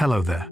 Hello there,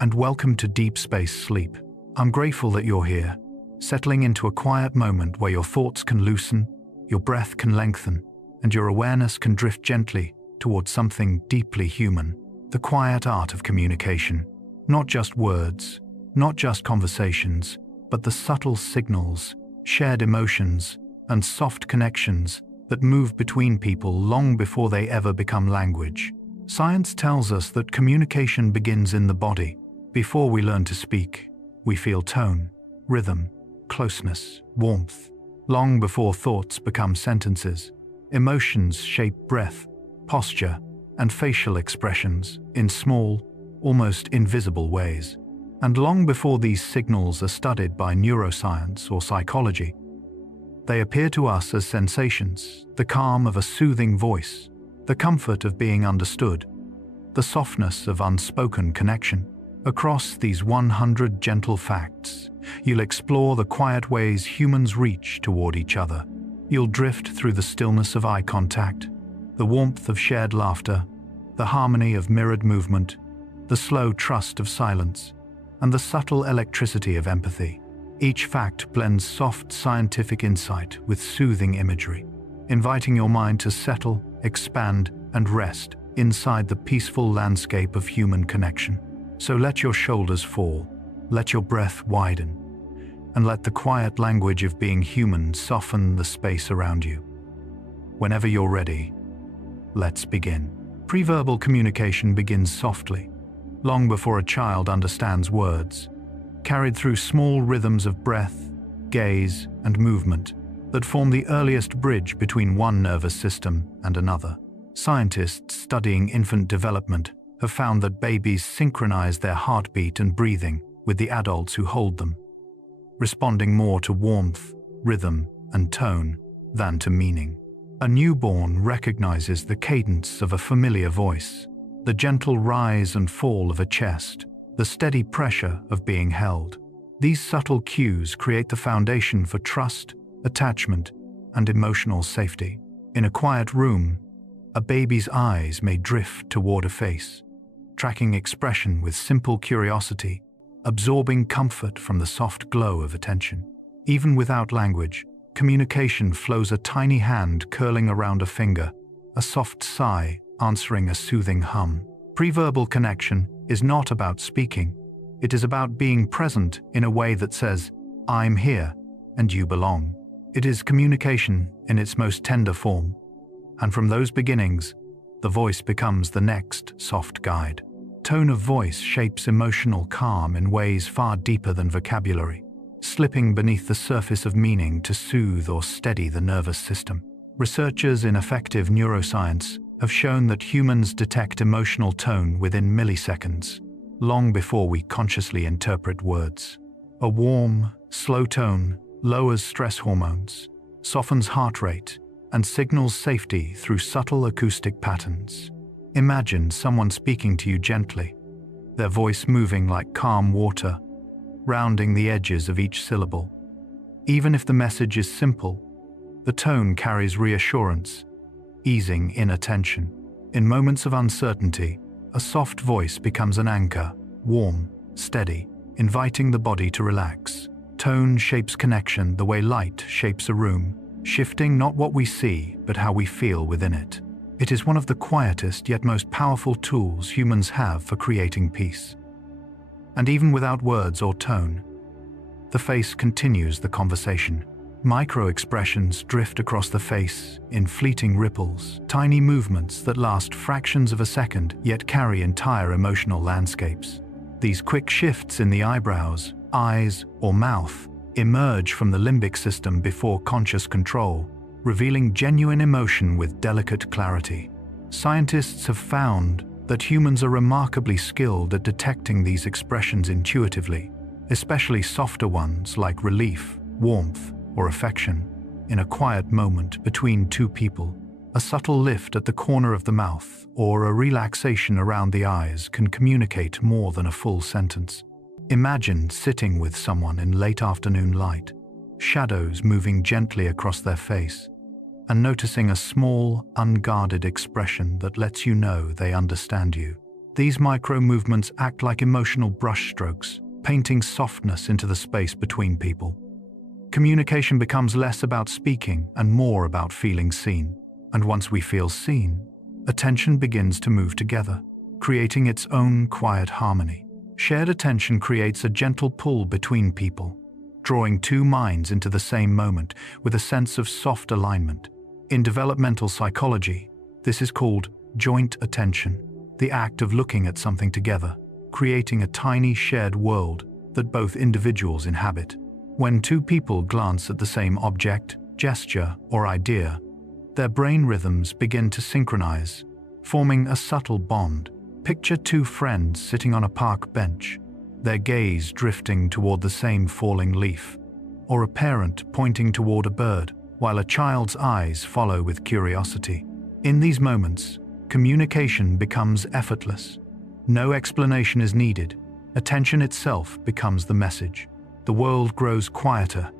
and welcome to Deep Space Sleep. I'm grateful that you're here, settling into a quiet moment where your thoughts can loosen, your breath can lengthen, and your awareness can drift gently towards something deeply human, the quiet art of communication. Not just words, not just conversations, but the subtle signals, shared emotions, and soft connections that move between people long before they ever become language. Science tells us that communication begins in the body. Before we learn to speak, we feel tone, rhythm, closeness, warmth. Long before thoughts become sentences, emotions shape breath, posture, and facial expressions in small, almost invisible ways. And long before these signals are studied by neuroscience or psychology, they appear to us as sensations, the calm of a soothing voice, the comfort of being understood, the softness of unspoken connection. Across these 100 gentle facts, you'll explore the quiet ways humans reach toward each other. You'll drift through the stillness of eye contact, the warmth of shared laughter, the harmony of mirrored movement, the slow trust of silence, and the subtle electricity of empathy. Each fact blends soft scientific insight with soothing imagery, inviting your mind to settle, expand, and rest inside the peaceful landscape of human connection. So let your shoulders fall, let your breath widen, and let the quiet language of being human soften the space around you. Whenever you're ready, let's begin. Preverbal communication begins softly, long before a child understands words, carried through small rhythms of breath, gaze, and movement that form the earliest bridge between one nervous system and another. Scientists studying infant development have found that babies synchronize their heartbeat and breathing with the adults who hold them, responding more to warmth, rhythm, and tone than to meaning. A newborn recognizes the cadence of a familiar voice, the gentle rise and fall of a chest, the steady pressure of being held. These subtle cues create the foundation for trust, attachment, and emotional safety. In a quiet room, a baby's eyes may drift toward a face, tracking expression with simple curiosity, absorbing comfort from the soft glow of attention. Even without language, communication flows, a tiny hand curling around a finger, a soft sigh answering a soothing hum. Preverbal connection is not about speaking. It is about being present in a way that says, "I'm here and you belong." It is communication in its most tender form. And from those beginnings, the voice becomes the next soft guide. Tone of voice shapes emotional calm in ways far deeper than vocabulary, slipping beneath the surface of meaning to soothe or steady the nervous system. Researchers in affective neuroscience have shown that humans detect emotional tone within milliseconds, long before we consciously interpret words. A warm, slow tone lowers stress hormones, softens heart rate, and signals safety through subtle acoustic patterns. Imagine someone speaking to you gently, their voice moving like calm water, rounding the edges of each syllable. Even if the message is simple, the tone carries reassurance, easing inner tension. In moments of uncertainty, a soft voice becomes an anchor, warm, steady, inviting the body to relax. Tone shapes connection the way light shapes a room, shifting not what we see, but how we feel within it. It is one of the quietest yet most powerful tools humans have for creating peace. And even without words or tone, the face continues the conversation. Micro-expressions drift across the face in fleeting ripples, tiny movements that last fractions of a second yet carry entire emotional landscapes. These quick shifts in the eyebrows, eyes, or mouth emerge from the limbic system before conscious control, revealing genuine emotion with delicate clarity. Scientists have found that humans are remarkably skilled at detecting these expressions intuitively, especially softer ones like relief, warmth, or affection. In a quiet moment between two people, a subtle lift at the corner of the mouth or a relaxation around the eyes can communicate more than a full sentence. Imagine sitting with someone in late afternoon light, shadows moving gently across their face, and noticing a small, unguarded expression that lets you know they understand you. These micro-movements act like emotional brushstrokes, painting softness into the space between people. Communication becomes less about speaking and more about feeling seen. And once we feel seen, attention begins to move together, creating its own quiet harmony. Shared attention creates a gentle pull between people, drawing two minds into the same moment with a sense of soft alignment. In developmental psychology, this is called joint attention, the act of looking at something together, creating a tiny shared world that both individuals inhabit. When two people glance at the same object, gesture, or idea, their brain rhythms begin to synchronize, forming a subtle bond. Picture two friends sitting on a park bench, their gaze drifting toward the same falling leaf, or a parent pointing toward a bird, while a child's eyes follow with curiosity. In these moments, communication becomes effortless. No explanation is needed. Attention itself becomes the message. The world grows quieter,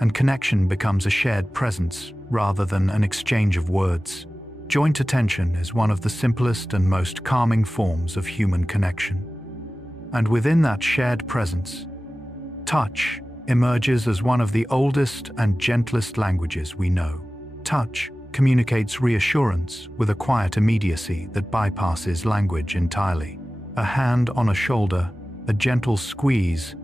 and connection becomes a shared presence rather than an exchange of words. Joint attention is one of the simplest and most calming forms of human connection. And within that shared presence, touch emerges as one of the oldest and gentlest languages we know. Touch communicates reassurance with a quiet immediacy that bypasses language entirely. A hand on a shoulder, a gentle squeeze,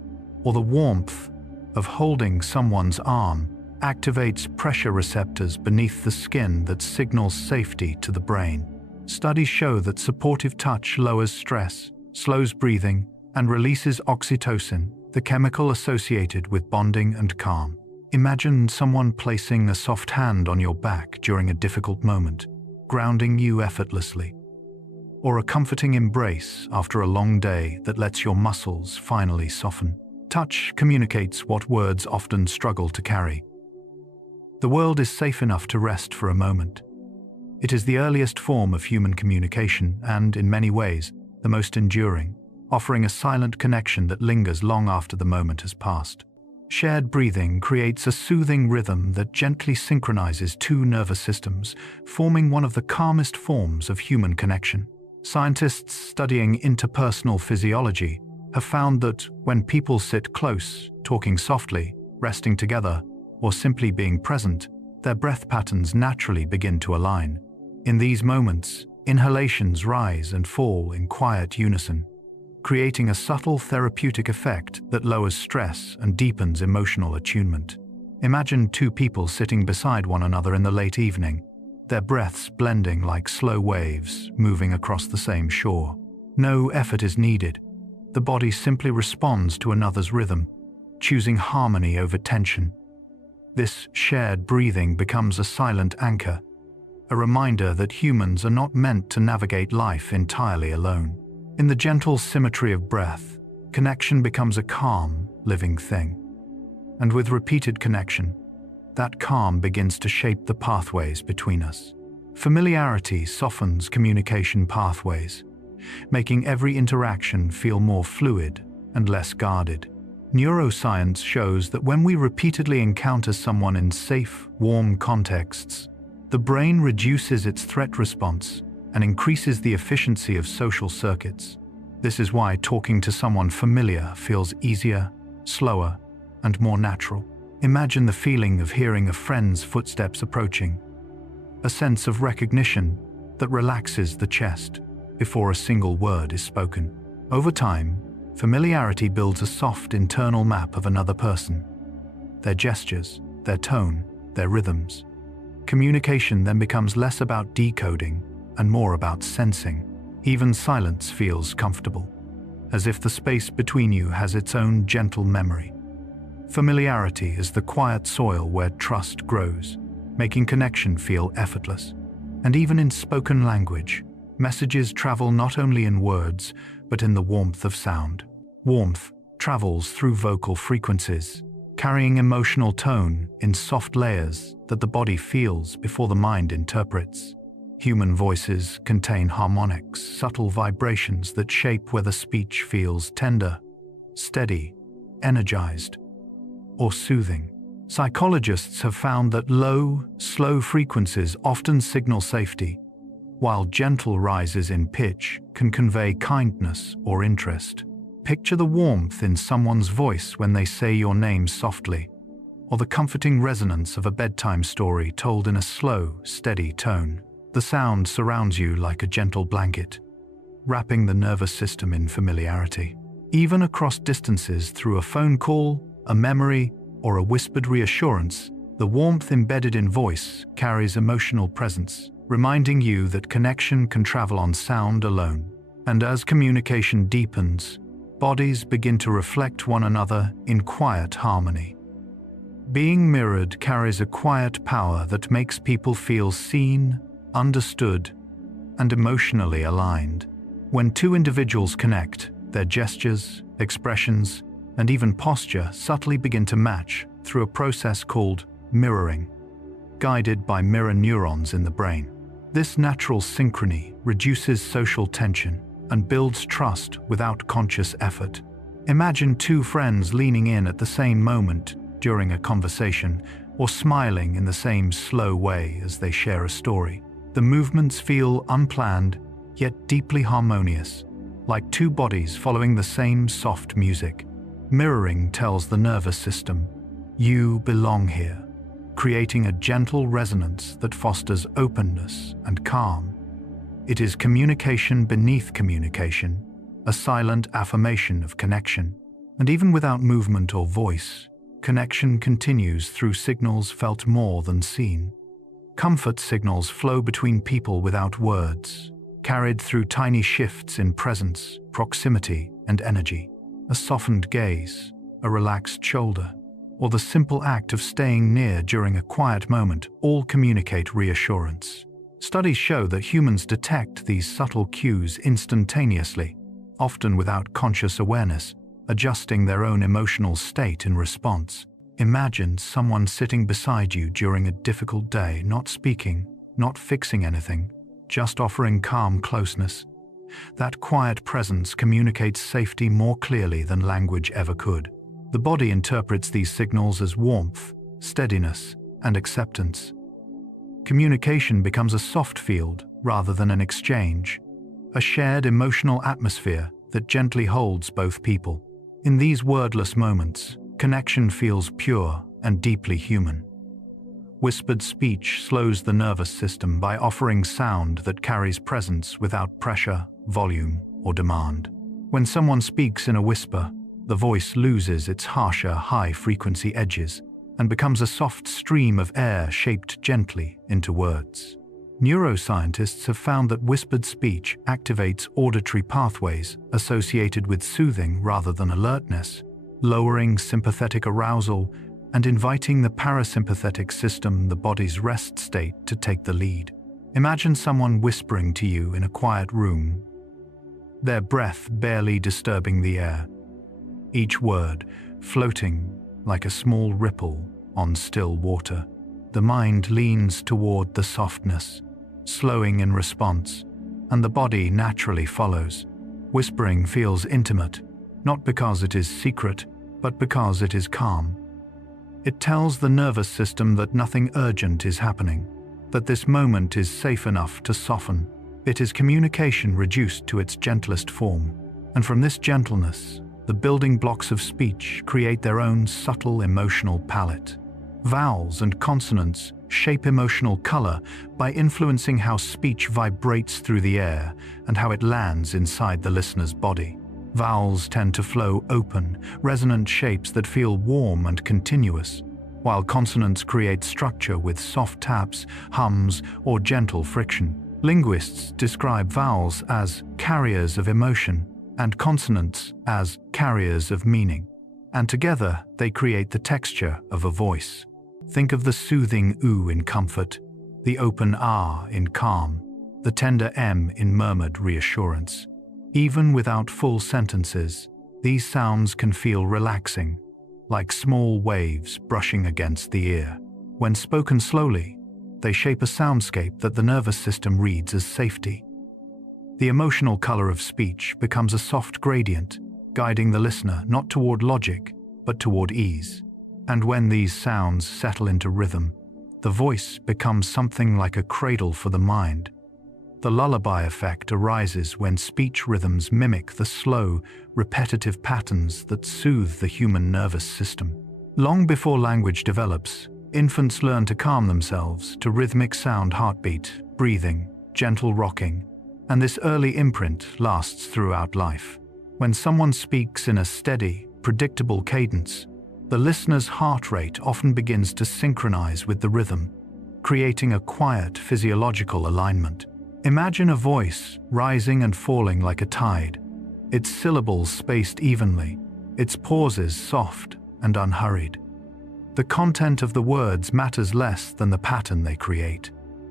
or the warmth of holding someone's arm activates pressure receptors beneath the skin that signals safety to the brain. Studies show that supportive touch lowers stress, slows breathing, and releases oxytocin, the chemical associated with bonding and calm. Imagine someone placing a soft hand on your back during a difficult moment, grounding you effortlessly. Or a comforting embrace after a long day that lets your muscles finally soften. Touch communicates what words often struggle to carry. The world is safe enough to rest for a moment. It is the earliest form of human communication and, in many ways, the most enduring, offering a silent connection that lingers long after the moment has passed. Shared breathing creates a soothing rhythm that gently synchronizes two nervous systems, forming one of the calmest forms of human connection. Scientists studying interpersonal physiology have found that when people sit close, talking softly, resting together, or simply being present, their breath patterns naturally begin to align. In these moments, inhalations rise and fall in quiet unison, creating a subtle therapeutic effect that lowers stress and deepens emotional attunement. Imagine two people sitting beside one another in the late evening, their breaths blending like slow waves moving across the same shore. No effort is needed. The body simply responds to another's rhythm, choosing harmony over tension. This shared breathing becomes a silent anchor, a reminder that humans are not meant to navigate life entirely alone. In the gentle symmetry of breath, connection becomes a calm, living thing. And with repeated connection, that calm begins to shape the pathways between us. Familiarity softens communication pathways, making every interaction feel more fluid and less guarded. Neuroscience shows that when we repeatedly encounter someone in safe, warm contexts, the brain reduces its threat response and increases the efficiency of social circuits. This is why talking to someone familiar feels easier, slower, and more natural. Imagine the feeling of hearing a friend's footsteps approaching, a sense of recognition that relaxes the chest before a single word is spoken. Over time, familiarity builds a soft internal map of another person, their gestures, their tone, their rhythms. Communication then becomes less about decoding and more about sensing. Even silence feels comfortable, as if the space between you has its own gentle memory. Familiarity is the quiet soil where trust grows, making connection feel effortless. And even in spoken language, messages travel not only in words, but in the warmth of sound. Warmth travels through vocal frequencies, carrying emotional tone in soft layers that the body feels before the mind interprets. Human voices contain harmonics, subtle vibrations that shape whether speech feels tender, steady, energized, or soothing. Psychologists have found that low, slow frequencies often signal safety, while gentle rises in pitch can convey kindness or interest. Picture the warmth in someone's voice when they say your name softly, or the comforting resonance of a bedtime story told in a slow, steady tone. The sound surrounds you like a gentle blanket, wrapping the nervous system in familiarity. Even across distances, through a phone call, a memory, or a whispered reassurance, the warmth embedded in voice carries emotional presence, reminding you that connection can travel on sound alone. And as communication deepens, bodies begin to reflect one another in quiet harmony. Being mirrored carries a quiet power that makes people feel seen, understood, and emotionally aligned. When two individuals connect, their gestures, expressions, and even posture subtly begin to match through a process called mirroring, guided by mirror neurons in the brain. This natural synchrony reduces social tension and builds trust without conscious effort. Imagine two friends leaning in at the same moment during a conversation, or smiling in the same slow way as they share a story. The movements feel unplanned, yet deeply harmonious, like two bodies following the same soft music. Mirroring tells the nervous system, "You belong here," creating a gentle resonance that fosters openness and calm. It is communication beneath communication, a silent affirmation of connection. And even without movement or voice, connection continues through signals felt more than seen. Comfort signals flow between people without words, carried through tiny shifts in presence, proximity, and energy. A softened gaze, a relaxed shoulder, or the simple act of staying near during a quiet moment all communicate reassurance. Studies show that humans detect these subtle cues instantaneously, often without conscious awareness, adjusting their own emotional state in response. Imagine someone sitting beside you during a difficult day, not speaking, not fixing anything, just offering calm closeness. That quiet presence communicates safety more clearly than language ever could. The body interprets these signals as warmth, steadiness, and acceptance. Communication becomes a soft field rather than an exchange, a shared emotional atmosphere that gently holds both people. In these wordless moments, connection feels pure and deeply human. Whispered speech slows the nervous system by offering sound that carries presence without pressure, volume, or demand. When someone speaks in a whisper, the voice loses its harsher, high-frequency edges and becomes a soft stream of air shaped gently into words. Neuroscientists have found that whispered speech activates auditory pathways associated with soothing rather than alertness, lowering sympathetic arousal and inviting the parasympathetic system, the body's rest state, to take the lead. Imagine someone whispering to you in a quiet room, their breath barely disturbing the air, each word floating like a small ripple on still water. The mind leans toward the softness, slowing in response, and the body naturally follows. Whispering feels intimate, not because it is secret, but because it is calm. It tells the nervous system that nothing urgent is happening, that this moment is safe enough to soften. It is communication reduced to its gentlest form, and from this gentleness, the building blocks of speech create their own subtle emotional palette. Vowels and consonants shape emotional color by influencing how speech vibrates through the air and how it lands inside the listener's body. Vowels tend to flow open, resonant shapes that feel warm and continuous, while consonants create structure with soft taps, hums, or gentle friction. Linguists describe vowels as carriers of emotion and consonants as carriers of meaning, and together they create the texture of a voice. Think of the soothing oo in comfort, the open ah in calm, the tender m in murmured reassurance. Even without full sentences, these sounds can feel relaxing, like small waves brushing against the ear. When spoken slowly, they shape a soundscape that the nervous system reads as safety. The emotional color of speech becomes a soft gradient, guiding the listener not toward logic, but toward ease. And when these sounds settle into rhythm, the voice becomes something like a cradle for the mind, The lullaby effect arises when speech rhythms mimic the slow, repetitive patterns that soothe the human nervous system. Long before language develops, infants learn to calm themselves to rhythmic sound, heartbeat, breathing, gentle rocking, and this early imprint lasts throughout life. When someone speaks in a steady, predictable cadence, the listener's heart rate often begins to synchronize with the rhythm, creating a quiet physiological alignment. Imagine a voice rising and falling like a tide, its syllables spaced evenly, its pauses soft and unhurried. The content of the words matters less than the pattern they create.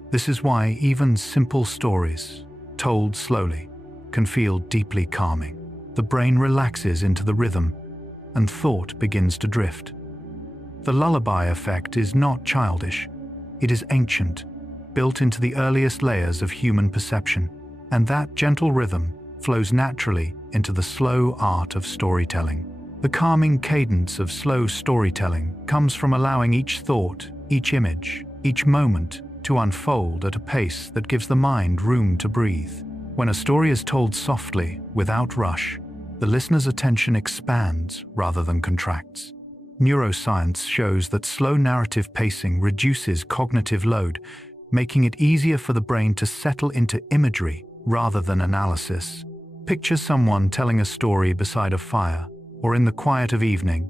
This is why even simple stories, told slowly, can feel deeply calming. The brain relaxes into the rhythm, and thought begins to drift. The lullaby effect is not childish. It is ancient, built into the earliest layers of human perception, and that gentle rhythm flows naturally into the slow art of storytelling. The calming cadence of slow storytelling comes from allowing each thought, each image, each moment to unfold at a pace that gives the mind room to breathe. When a story is told softly, without rush, the listener's attention expands rather than contracts. Neuroscience shows that slow narrative pacing reduces cognitive load, making it easier for the brain to settle into imagery rather than analysis. Picture someone telling a story beside a fire, or in the quiet of evening,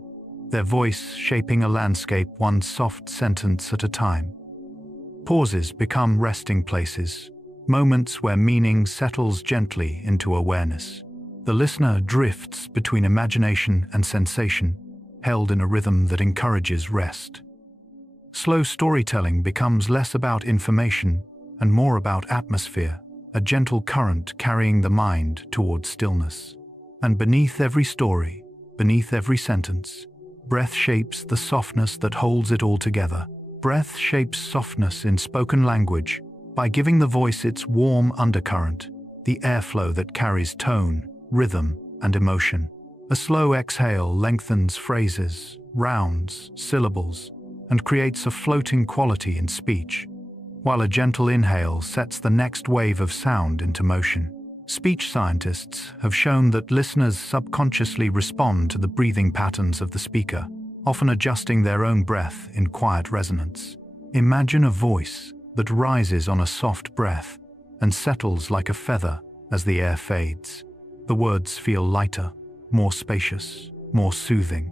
their voice shaping a landscape one soft sentence at a time. Pauses become resting places, moments where meaning settles gently into awareness. The listener drifts between imagination and sensation, held in a rhythm that encourages rest. Slow storytelling becomes less about information and more about atmosphere, a gentle current carrying the mind toward stillness. And beneath every story, beneath every sentence, breath shapes the softness that holds it all together. Breath shapes softness in spoken language by giving the voice its warm undercurrent, the airflow that carries tone, rhythm, and emotion. A slow exhale lengthens phrases, rounds syllables, and creates a floating quality in speech, while a gentle inhale sets the next wave of sound into motion. Speech scientists have shown that listeners subconsciously respond to the breathing patterns of the speaker, often adjusting their own breath in quiet resonance. Imagine a voice that rises on a soft breath and settles like a feather as the air fades. The words feel lighter, more spacious, more soothing.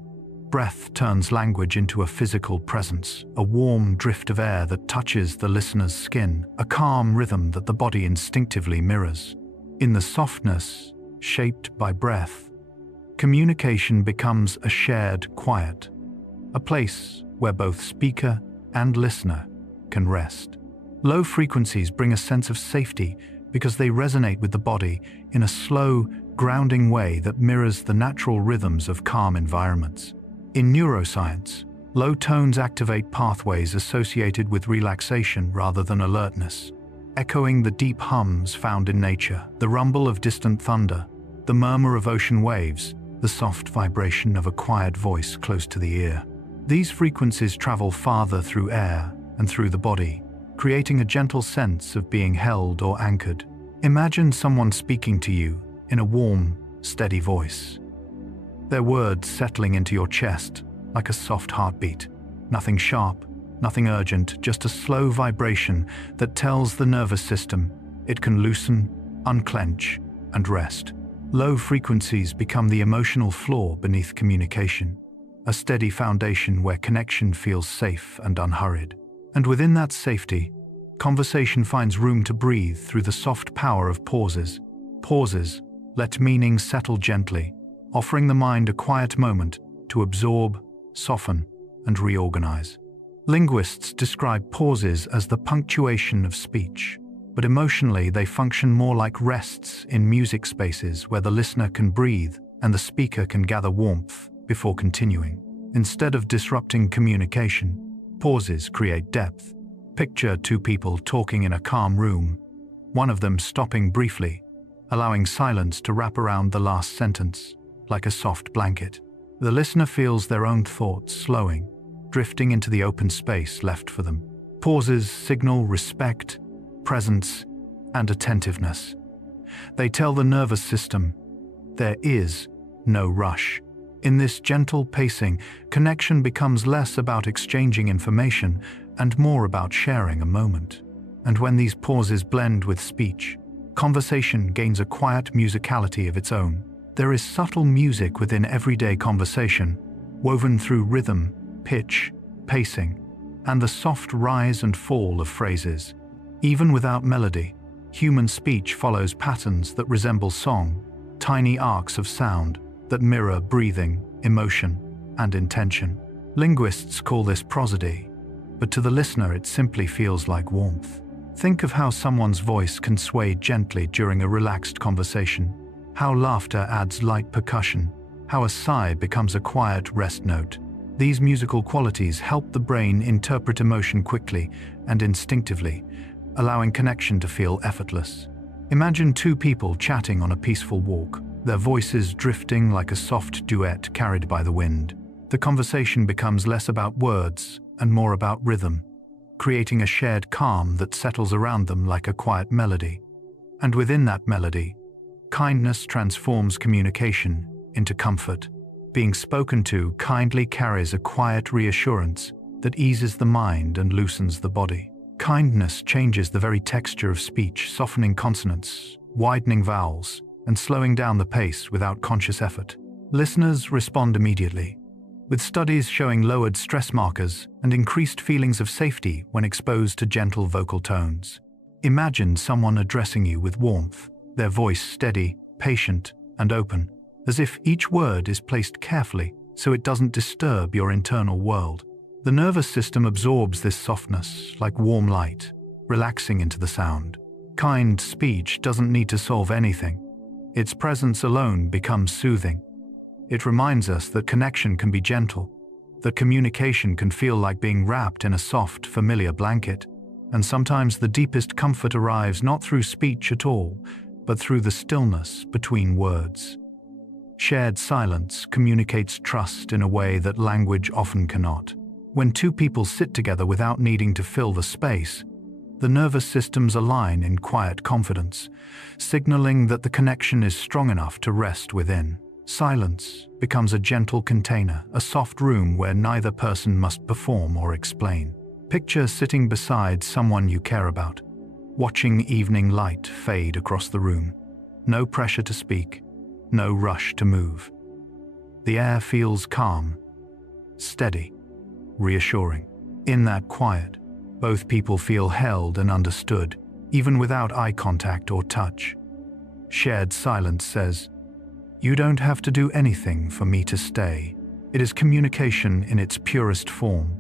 Breath turns language into a physical presence, a warm drift of air that touches the listener's skin, a calm rhythm that the body instinctively mirrors. In the softness, shaped by breath, communication becomes a shared quiet, a place where both speaker and listener can rest. Low frequencies bring a sense of safety because they resonate with the body in a slow, grounding way that mirrors the natural rhythms of calm environments. In neuroscience, low tones activate pathways associated with relaxation rather than alertness, echoing the deep hums found in nature, the rumble of distant thunder, the murmur of ocean waves, the soft vibration of a quiet voice close to the ear. These frequencies travel farther through air and through the body, creating a gentle sense of being held or anchored. Imagine someone speaking to you in a warm, steady voice. Their words settling into your chest like a soft heartbeat. Nothing sharp, nothing urgent, just a slow vibration that tells the nervous system it can loosen, unclench, and rest. Low frequencies become the emotional floor beneath communication, a steady foundation where connection feels safe and unhurried. And within that safety, conversation finds room to breathe through the soft power of pauses. Pauses let meaning settle gently, offering the mind a quiet moment to absorb, soften, and reorganize. Linguists describe pauses as the punctuation of speech, but emotionally they function more like rests in music spaces where the listener can breathe and the speaker can gather warmth before continuing. Instead of disrupting communication, pauses create depth. Picture two people talking in a calm room, one of them stopping briefly, allowing silence to wrap around the last sentence, like a soft blanket. The listener feels their own thoughts slowing, drifting into the open space left for them. Pauses signal respect, presence, and attentiveness. They tell the nervous system, there is no rush. In this gentle pacing, connection becomes less about exchanging information and more about sharing a moment. And when these pauses blend with speech, conversation gains a quiet musicality of its own. There is subtle music within everyday conversation, woven through rhythm, pitch, pacing, and the soft rise and fall of phrases. Even without melody, human speech follows patterns that resemble song, tiny arcs of sound that mirror breathing, emotion, and intention. Linguists call this prosody, but to the listener it simply feels like warmth. Think of how someone's voice can sway gently during a relaxed conversation, how laughter adds light percussion, how a sigh becomes a quiet rest note. These musical qualities help the brain interpret emotion quickly and instinctively, allowing connection to feel effortless. Imagine two people chatting on a peaceful walk, their voices drifting like a soft duet carried by the wind. The conversation becomes less about words and more about rhythm, creating a shared calm that settles around them like a quiet melody. And within that melody, kindness transforms communication into comfort. Being spoken to kindly carries a quiet reassurance that eases the mind and loosens the body. Kindness changes the very texture of speech, softening consonants, widening vowels, and slowing down the pace without conscious effort. Listeners respond immediately, with studies showing lowered stress markers and increased feelings of safety when exposed to gentle vocal tones. Imagine someone addressing you with warmth, their voice steady, patient, and open, as if each word is placed carefully so it doesn't disturb your internal world. The nervous system absorbs this softness like warm light, relaxing into the sound. Kind speech doesn't need to solve anything. Its presence alone becomes soothing. It reminds us that connection can be gentle, that communication can feel like being wrapped in a soft, familiar blanket, and sometimes the deepest comfort arrives not through speech at all, but through the stillness between words. Shared silence communicates trust in a way that language often cannot. When two people sit together without needing to fill the space, the nervous systems align in quiet confidence, signaling that the connection is strong enough to rest within. Silence becomes a gentle container, a soft room where neither person must perform or explain. Picture sitting beside someone you care about, watching evening light fade across the room. No pressure to speak, no rush to move. The air feels calm, steady, reassuring. In that quiet, both people feel held and understood, even without eye contact or touch. Shared silence says, "You don't have to do anything for me to stay." It is communication in its purest form,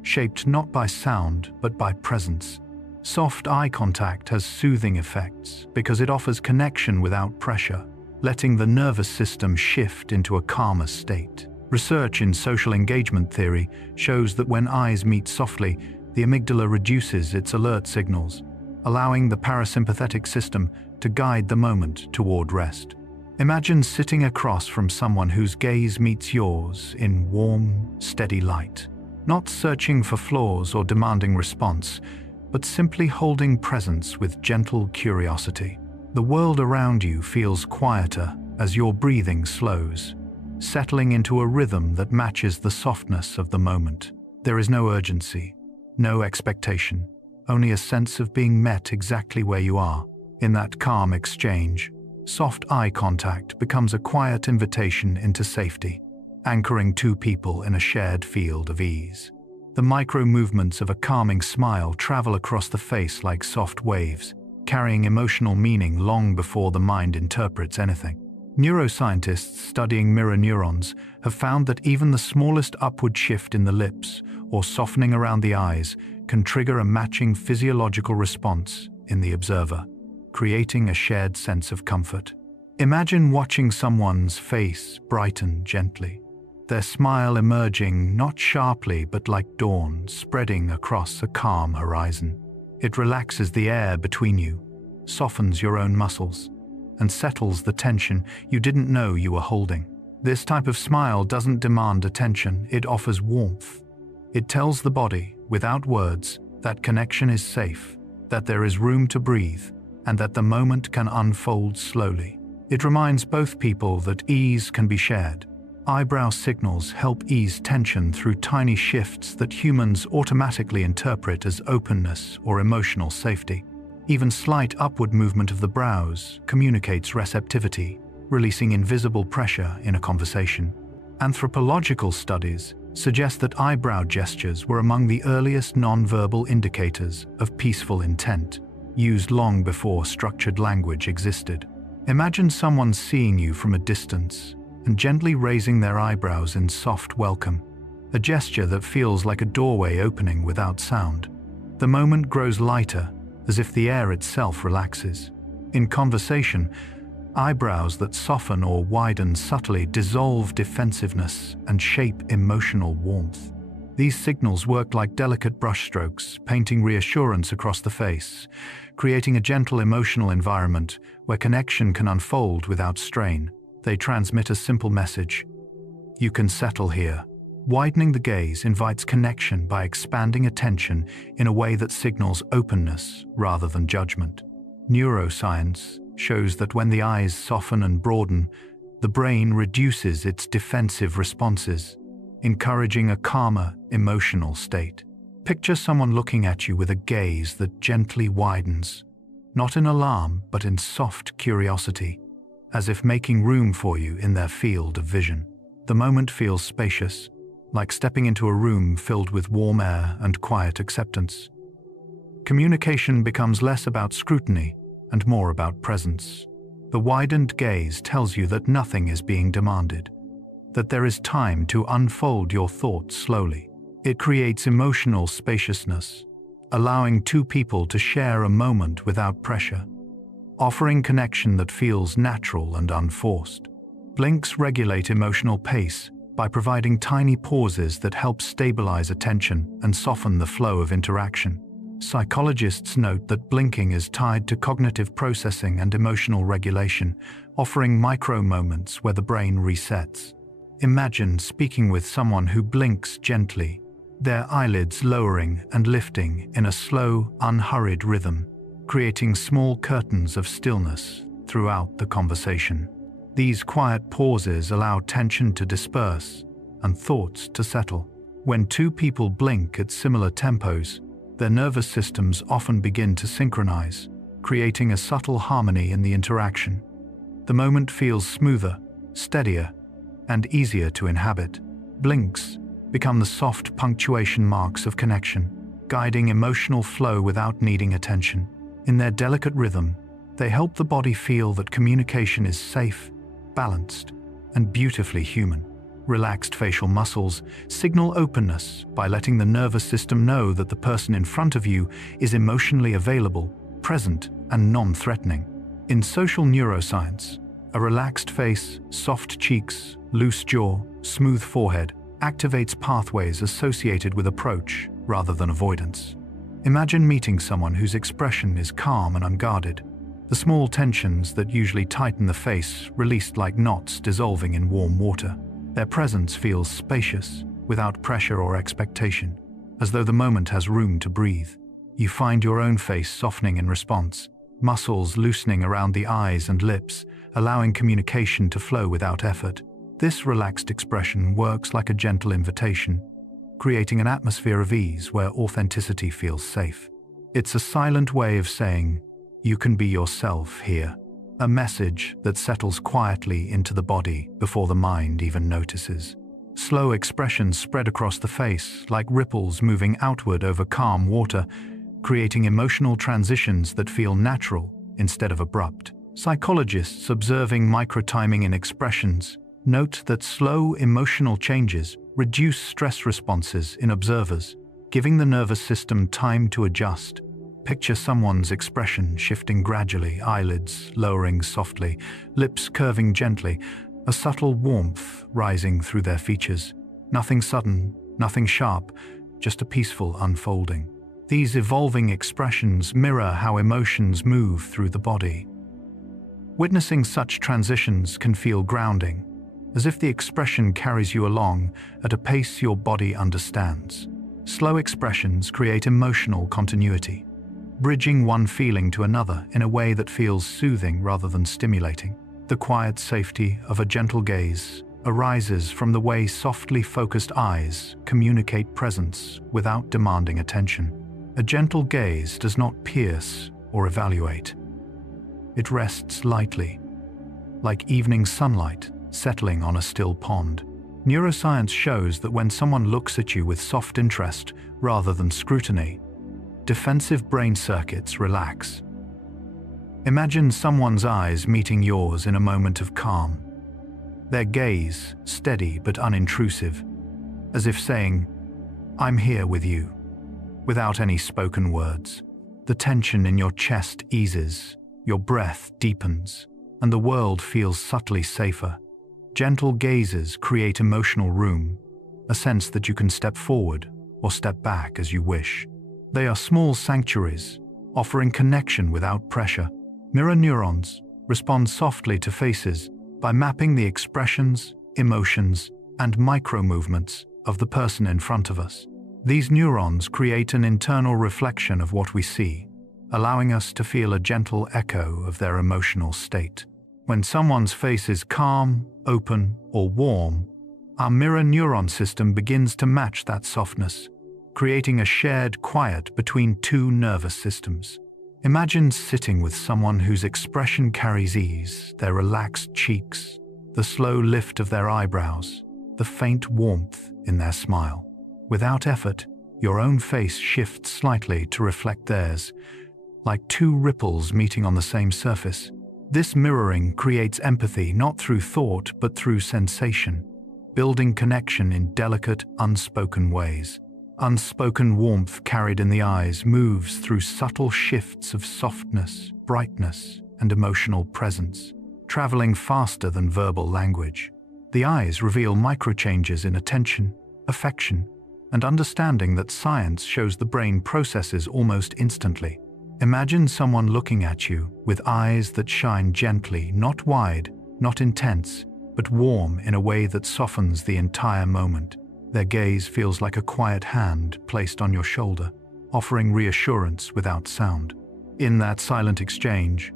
shaped not by sound but by presence. Soft eye contact has soothing effects because it offers connection without pressure, letting the nervous system shift into a calmer state. Research in social engagement theory shows that when eyes meet softly, the amygdala reduces its alert signals, allowing the parasympathetic system to guide the moment toward rest. Imagine sitting across from someone whose gaze meets yours in warm, steady light, not searching for flaws or demanding response, but simply holding presence with gentle curiosity. The world around you feels quieter as your breathing slows, settling into a rhythm that matches the softness of the moment. There is no urgency, no expectation, only a sense of being met exactly where you are. In that calm exchange, soft eye contact becomes a quiet invitation into safety, anchoring two people in a shared field of ease. The micro movements of a calming smile travel across the face like soft waves, carrying emotional meaning long before the mind interprets anything. Neuroscientists studying mirror neurons have found that even the smallest upward shift in the lips or softening around the eyes can trigger a matching physiological response in the observer, creating a shared sense of comfort. Imagine watching someone's face brighten gently, their smile emerging not sharply but like dawn spreading across a calm horizon. It relaxes the air between you, softens your own muscles, and settles the tension you didn't know you were holding. This type of smile doesn't demand attention, it offers warmth. It tells the body, without words, that connection is safe, that there is room to breathe, and that the moment can unfold slowly. It reminds both people that ease can be shared. Eyebrow signals help ease tension through tiny shifts that humans automatically interpret as openness or emotional safety. Even slight upward movement of the brows communicates receptivity, releasing invisible pressure in a conversation. Anthropological studies suggest that eyebrow gestures were among the earliest non-verbal indicators of peaceful intent, used long before structured language existed. Imagine someone seeing you from a distance and gently raising their eyebrows in soft welcome, a gesture that feels like a doorway opening without sound. The moment grows lighter, as if the air itself relaxes. In conversation, eyebrows that soften or widen subtly dissolve defensiveness and shape emotional warmth. These signals work like delicate brushstrokes, painting reassurance across the face, creating a gentle emotional environment where connection can unfold without strain. They transmit a simple message: you can settle here. Widening the gaze invites connection by expanding attention in a way that signals openness rather than judgment. Neuroscience shows that when the eyes soften and broaden, the brain reduces its defensive responses, encouraging a calmer emotional state. Picture someone looking at you with a gaze that gently widens, not in alarm but in soft curiosity, as if making room for you in their field of vision. The moment feels spacious, like stepping into a room filled with warm air and quiet acceptance. Communication becomes less about scrutiny and more about presence. The widened gaze tells you that nothing is being demanded, that there is time to unfold your thoughts slowly. It creates emotional spaciousness, allowing two people to share a moment without pressure, offering connection that feels natural and unforced. Blinks regulate emotional pace by providing tiny pauses that help stabilize attention and soften the flow of interaction. Psychologists note that blinking is tied to cognitive processing and emotional regulation, offering micro-moments where the brain resets. Imagine speaking with someone who blinks gently, their eyelids lowering and lifting in a slow, unhurried rhythm, creating small curtains of stillness throughout the conversation. These quiet pauses allow tension to disperse and thoughts to settle. When two people blink at similar tempos, their nervous systems often begin to synchronize, creating a subtle harmony in the interaction. The moment feels smoother, steadier, and easier to inhabit. Blinks become the soft punctuation marks of connection, guiding emotional flow without needing attention. In their delicate rhythm, they help the body feel that communication is safe, balanced, and beautifully human. Relaxed facial muscles signal openness by letting the nervous system know that the person in front of you is emotionally available, present, and non-threatening. In social neuroscience, a relaxed face, soft cheeks, loose jaw, smooth forehead activates pathways associated with approach rather than avoidance. Imagine meeting someone whose expression is calm and unguarded. The small tensions that usually tighten the face released like knots dissolving in warm water. Their presence feels spacious, without pressure or expectation, as though the moment has room to breathe. You find your own face softening in response, muscles loosening around the eyes and lips, allowing communication to flow without effort. This relaxed expression works like a gentle invitation, creating an atmosphere of ease where authenticity feels safe. It's a silent way of saying, "You can be yourself here." A message that settles quietly into the body before the mind even notices. Slow expressions spread across the face, like ripples moving outward over calm water, creating emotional transitions that feel natural instead of abrupt. Psychologists observing microtiming in expressions note that slow emotional changes reduce stress responses in observers, giving the nervous system time to adjust. Picture someone's expression shifting gradually, eyelids lowering softly, lips curving gently, a subtle warmth rising through their features. Nothing sudden, nothing sharp, just a peaceful unfolding. These evolving expressions mirror how emotions move through the body. Witnessing such transitions can feel grounding, as if the expression carries you along at a pace your body understands. Slow expressions create emotional continuity, bridging one feeling to another in a way that feels soothing rather than stimulating. The quiet safety of a gentle gaze arises from the way softly focused eyes communicate presence without demanding attention. A gentle gaze does not pierce or evaluate. It rests lightly, like evening sunlight settling on a still pond. Neuroscience shows that when someone looks at you with soft interest rather than scrutiny, defensive brain circuits relax. Imagine someone's eyes meeting yours in a moment of calm. Their gaze steady but unintrusive, as if saying, "I'm here with you," without any spoken words. The tension in your chest eases, your breath deepens, and the world feels subtly safer. Gentle gazes create emotional room, a sense that you can step forward or step back as you wish. They are small sanctuaries, offering connection without pressure. Mirror neurons respond softly to faces by mapping the expressions, emotions, and micro-movements of the person in front of us. These neurons create an internal reflection of what we see, allowing us to feel a gentle echo of their emotional state. When someone's face is calm, open, or warm, our mirror neuron system begins to match that softness, creating a shared quiet between two nervous systems. Imagine sitting with someone whose expression carries ease, their relaxed cheeks, the slow lift of their eyebrows, the faint warmth in their smile. Without effort, your own face shifts slightly to reflect theirs, like two ripples meeting on the same surface. This mirroring creates empathy not through thought but through sensation, building connection in delicate, unspoken ways. Unspoken warmth carried in the eyes moves through subtle shifts of softness, brightness, and emotional presence, traveling faster than verbal language. The eyes reveal microchanges in attention, affection, and understanding that science shows the brain processes almost instantly. Imagine someone looking at you with eyes that shine gently, not wide, not intense, but warm in a way that softens the entire moment. Their gaze feels like a quiet hand placed on your shoulder, offering reassurance without sound. In that silent exchange,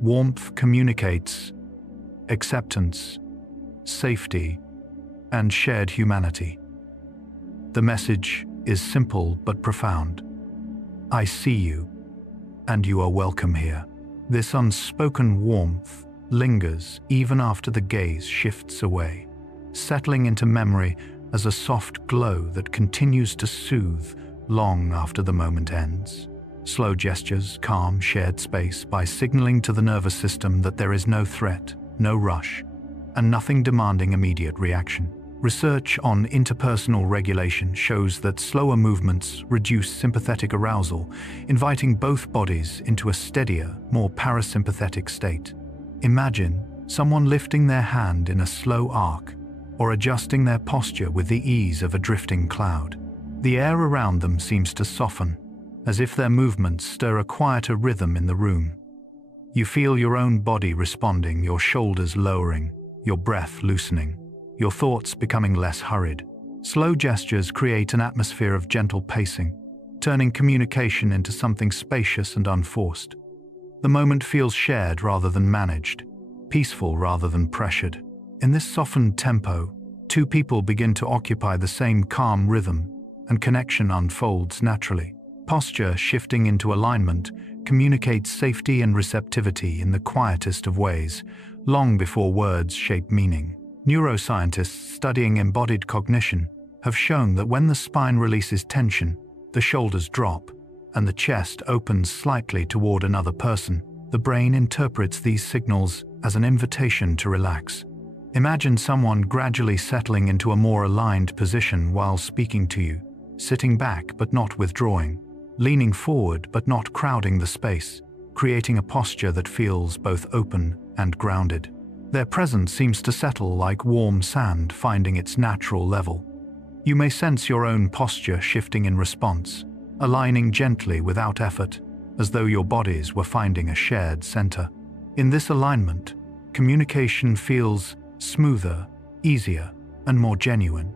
warmth communicates acceptance, safety, and shared humanity. The message is simple but profound. I see you, and you are welcome here. This unspoken warmth lingers even after the gaze shifts away, settling into memory as a soft glow that continues to soothe long after the moment ends. Slow gestures calm shared space by signaling to the nervous system that there is no threat, no rush, and nothing demanding immediate reaction. Research on interpersonal regulation shows that slower movements reduce sympathetic arousal, inviting both bodies into a steadier, more parasympathetic state. Imagine someone lifting their hand in a slow arc or adjusting their posture with the ease of a drifting cloud. The air around them seems to soften, as if their movements stir a quieter rhythm in the room. You feel your own body responding, your shoulders lowering, your breath loosening, your thoughts becoming less hurried. Slow gestures create an atmosphere of gentle pacing, turning communication into something spacious and unforced. The moment feels shared rather than managed, peaceful rather than pressured. In this softened tempo, two people begin to occupy the same calm rhythm, and connection unfolds naturally. Posture shifting into alignment communicates safety and receptivity in the quietest of ways, long before words shape meaning. Neuroscientists studying embodied cognition have shown that when the spine releases tension, the shoulders drop, and the chest opens slightly toward another person, the brain interprets these signals as an invitation to relax. Imagine someone gradually settling into a more aligned position while speaking to you, sitting back but not withdrawing, leaning forward but not crowding the space, creating a posture that feels both open and grounded. Their presence seems to settle like warm sand finding its natural level. You may sense your own posture shifting in response, aligning gently without effort, as though your bodies were finding a shared center. In this alignment, communication feels smoother, easier, and more genuine,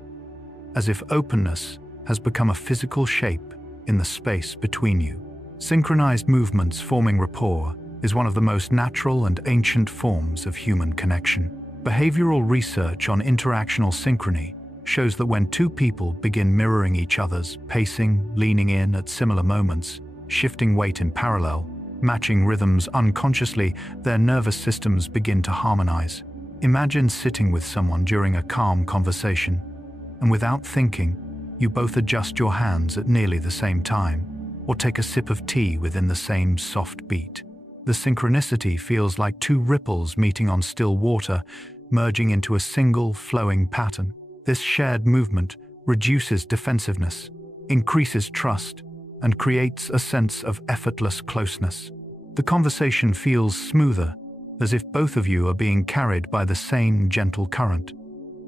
as if openness has become a physical shape in the space between you. Synchronized movements forming rapport is one of the most natural and ancient forms of human connection. Behavioral research on interactional synchrony shows that when two people begin mirroring each other's pacing, leaning in at similar moments, shifting weight in parallel, matching rhythms unconsciously, their nervous systems begin to harmonize. Imagine sitting with someone during a calm conversation, and without thinking, you both adjust your hands at nearly the same time, or take a sip of tea within the same soft beat. The synchronicity feels like two ripples meeting on still water, merging into a single flowing pattern. This shared movement reduces defensiveness, increases trust, and creates a sense of effortless closeness. The conversation feels smoother, as if both of you are being carried by the same gentle current.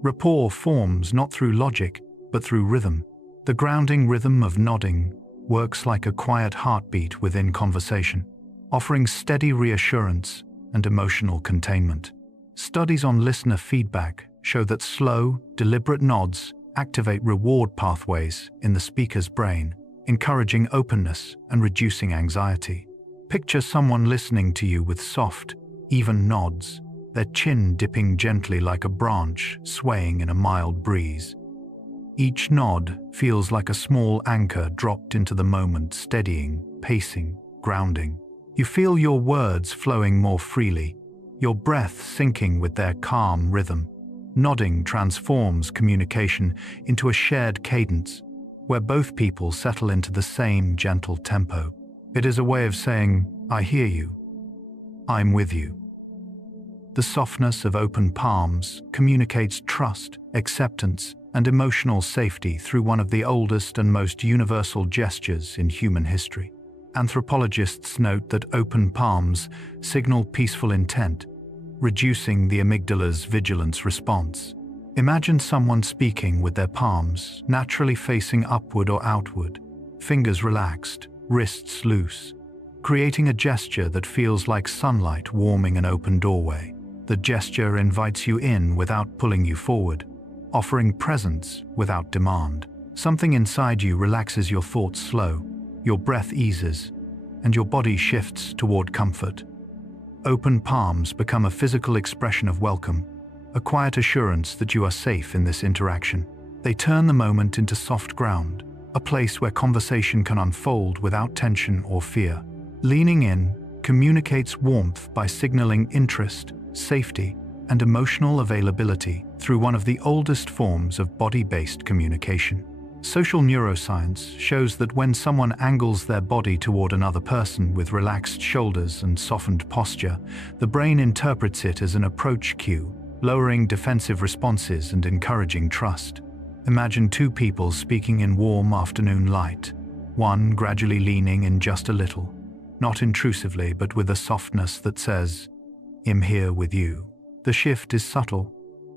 Rapport forms not through logic, but through rhythm. The grounding rhythm of nodding works like a quiet heartbeat within conversation, offering steady reassurance and emotional containment. Studies on listener feedback show that slow, deliberate nods activate reward pathways in the speaker's brain, encouraging openness and reducing anxiety. Picture someone listening to you with soft, even nods, their chin dipping gently like a branch swaying in a mild breeze. Each nod feels like a small anchor dropped into the moment, steadying, pacing, grounding. You feel your words flowing more freely, your breath syncing with their calm rhythm. Nodding transforms communication into a shared cadence, where both people settle into the same gentle tempo. It is a way of saying, "I hear you. I'm with you." The softness of open palms communicates trust, acceptance, and emotional safety through one of the oldest and most universal gestures in human history. Anthropologists note that open palms signal peaceful intent, reducing the amygdala's vigilance response. Imagine someone speaking with their palms naturally facing upward or outward, fingers relaxed, wrists loose, creating a gesture that feels like sunlight warming an open doorway. The gesture invites you in without pulling you forward, offering presence without demand. Something inside you relaxes, your thoughts slow, your breath eases, and your body shifts toward comfort. Open palms become a physical expression of welcome, a quiet assurance that you are safe in this interaction. They turn the moment into soft ground, a place where conversation can unfold without tension or fear. Leaning in communicates warmth by signaling interest, safety, and emotional availability through one of the oldest forms of body-based communication. Social neuroscience shows that when someone angles their body toward another person with relaxed shoulders and softened posture, the brain interprets it as an approach cue, lowering defensive responses and encouraging trust. Imagine two people speaking in warm afternoon light, one gradually leaning in just a little, not intrusively but with a softness that says, "I'm here with you." The shift is subtle,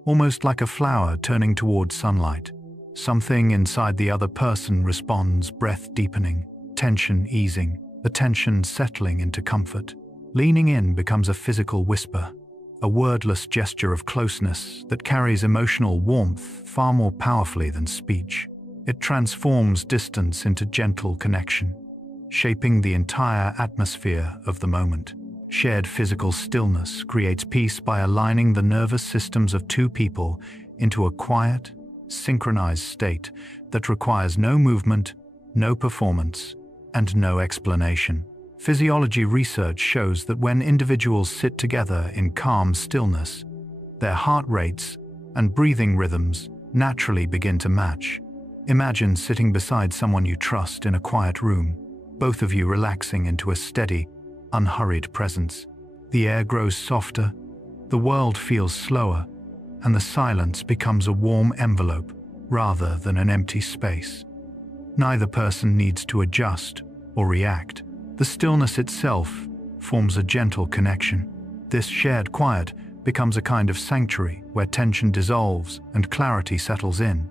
almost like a flower turning toward sunlight. Something inside the other person responds, breath deepening, tension easing, attention settling into comfort. Leaning in becomes a physical whisper, a wordless gesture of closeness that carries emotional warmth far more powerfully than speech. It transforms distance into gentle connection, shaping the entire atmosphere of the moment. Shared physical stillness creates peace by aligning the nervous systems of two people into a quiet, synchronized state that requires no movement, no performance, and no explanation. Physiology research shows that when individuals sit together in calm stillness, their heart rates and breathing rhythms naturally begin to match. Imagine sitting beside someone you trust in a quiet room, both of you relaxing into a steady, unhurried presence. The air grows softer, the world feels slower, and the silence becomes a warm envelope rather than an empty space. Neither person needs to adjust or react. The stillness itself forms a gentle connection. This shared quiet becomes a kind of sanctuary where tension dissolves and clarity settles in.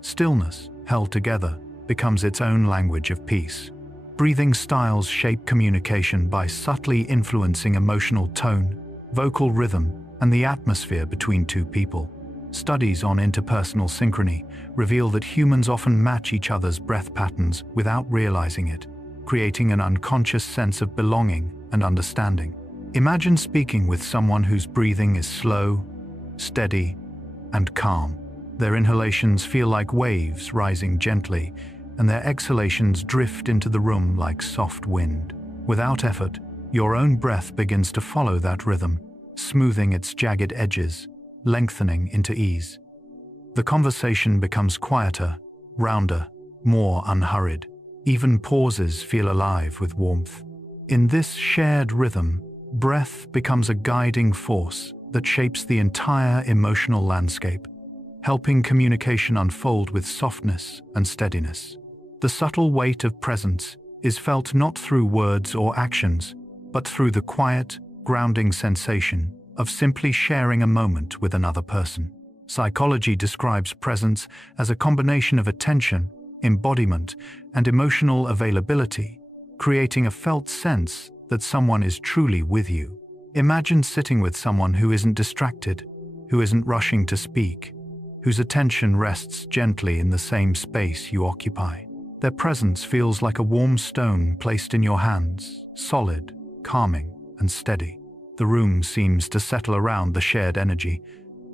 Stillness, held together, becomes its own language of peace. Breathing styles shape communication by subtly influencing emotional tone, vocal rhythm, and the atmosphere between two people. Studies on interpersonal synchrony reveal that humans often match each other's breath patterns without realizing it. creating an unconscious sense of belonging and understanding. Imagine speaking with someone whose breathing is slow, steady, and calm. Their inhalations feel like waves rising gently, and their exhalations drift into the room like soft wind. Without effort, your own breath begins to follow that rhythm, smoothing its jagged edges, lengthening into ease. The conversation becomes quieter, rounder, more unhurried. Even pauses feel alive with warmth. In this shared rhythm, breath becomes a guiding force that shapes the entire emotional landscape, helping communication unfold with softness and steadiness. The subtle weight of presence is felt not through words or actions, but through the quiet, grounding sensation of simply sharing a moment with another person. Psychology describes presence as a combination of attention, embodiment, and emotional availability, creating a felt sense that someone is truly with you. Imagine sitting with someone who isn't distracted, who isn't rushing to speak, whose attention rests gently in the same space you occupy. Their presence feels like a warm stone placed in your hands, solid, calming, and steady. The room seems to settle around the shared energy,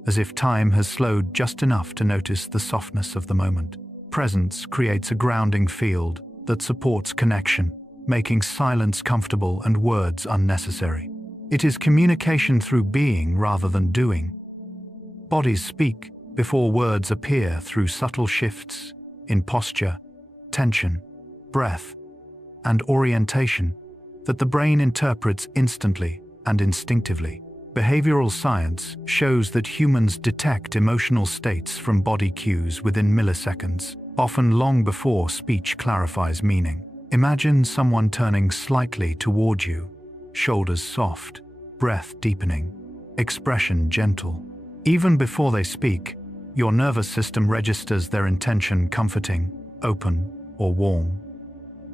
as if time has slowed just enough to notice the softness of the moment. Presence creates a grounding field that supports connection, making silence comfortable and words unnecessary. It is communication through being rather than doing. Bodies speak before words appear through subtle shifts in posture, tension, breath, and orientation that the brain interprets instantly and instinctively. Behavioral science shows that humans detect emotional states from body cues within milliseconds, often long before speech clarifies meaning. Imagine someone turning slightly toward you, shoulders soft, breath deepening, expression gentle. Even before they speak, your nervous system registers their intention comforting, open, or warm.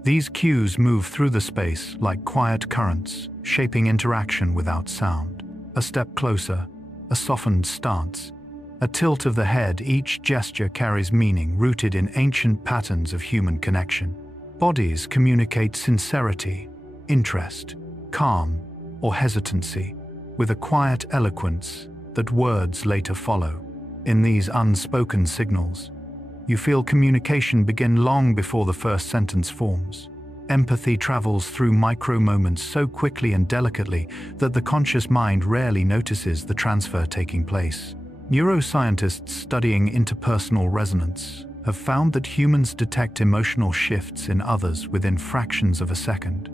These cues move through the space like quiet currents, shaping interaction without sound. A step closer, a softened stance, a tilt of the head, each gesture carries meaning rooted in ancient patterns of human connection. Bodies communicate sincerity, interest, calm, or hesitancy, with a quiet eloquence that words later follow. In these unspoken signals, you feel communication begin long before the first sentence forms. Empathy travels through micro-moments so quickly and delicately that the conscious mind rarely notices the transfer taking place. Neuroscientists studying interpersonal resonance have found that humans detect emotional shifts in others within fractions of a second,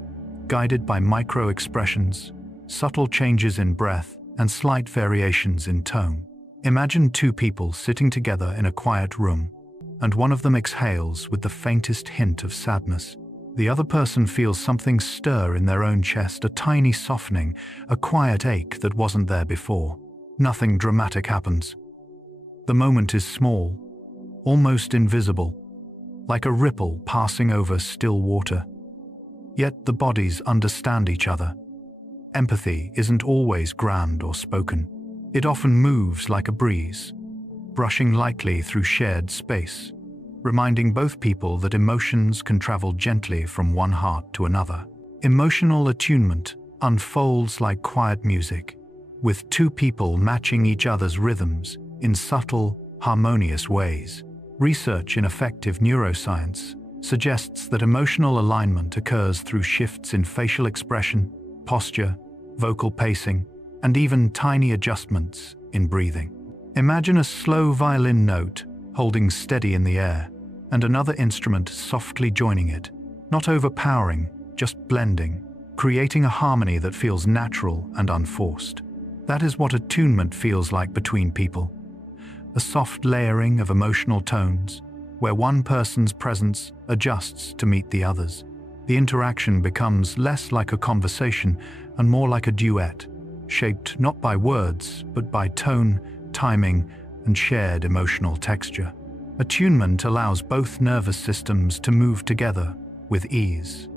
guided by micro-expressions, subtle changes in breath, and slight variations in tone. Imagine two people sitting together in a quiet room, and one of them exhales with the faintest hint of sadness. The other person feels something stir in their own chest, a tiny softening, a quiet ache that wasn't there before. Nothing dramatic happens. The moment is small, almost invisible, like a ripple passing over still water. Yet the bodies understand each other. Empathy isn't always grand or spoken. It often moves like a breeze, brushing lightly through shared space, reminding both people that emotions can travel gently from one heart to another. Emotional attunement unfolds like quiet music, with two people matching each other's rhythms in subtle, harmonious ways. Research in affective neuroscience suggests that emotional alignment occurs through shifts in facial expression, posture, vocal pacing, and even tiny adjustments in breathing. Imagine a slow violin note holding steady in the air, and another instrument softly joining it, not overpowering, just blending, creating a harmony that feels natural and unforced. That is what attunement feels like between people. A soft layering of emotional tones, where one person's presence adjusts to meet the other's. The interaction becomes less like a conversation and more like a duet, shaped not by words, but by tone, timing, and shared emotional texture. Attunement allows both nervous systems to move together with ease,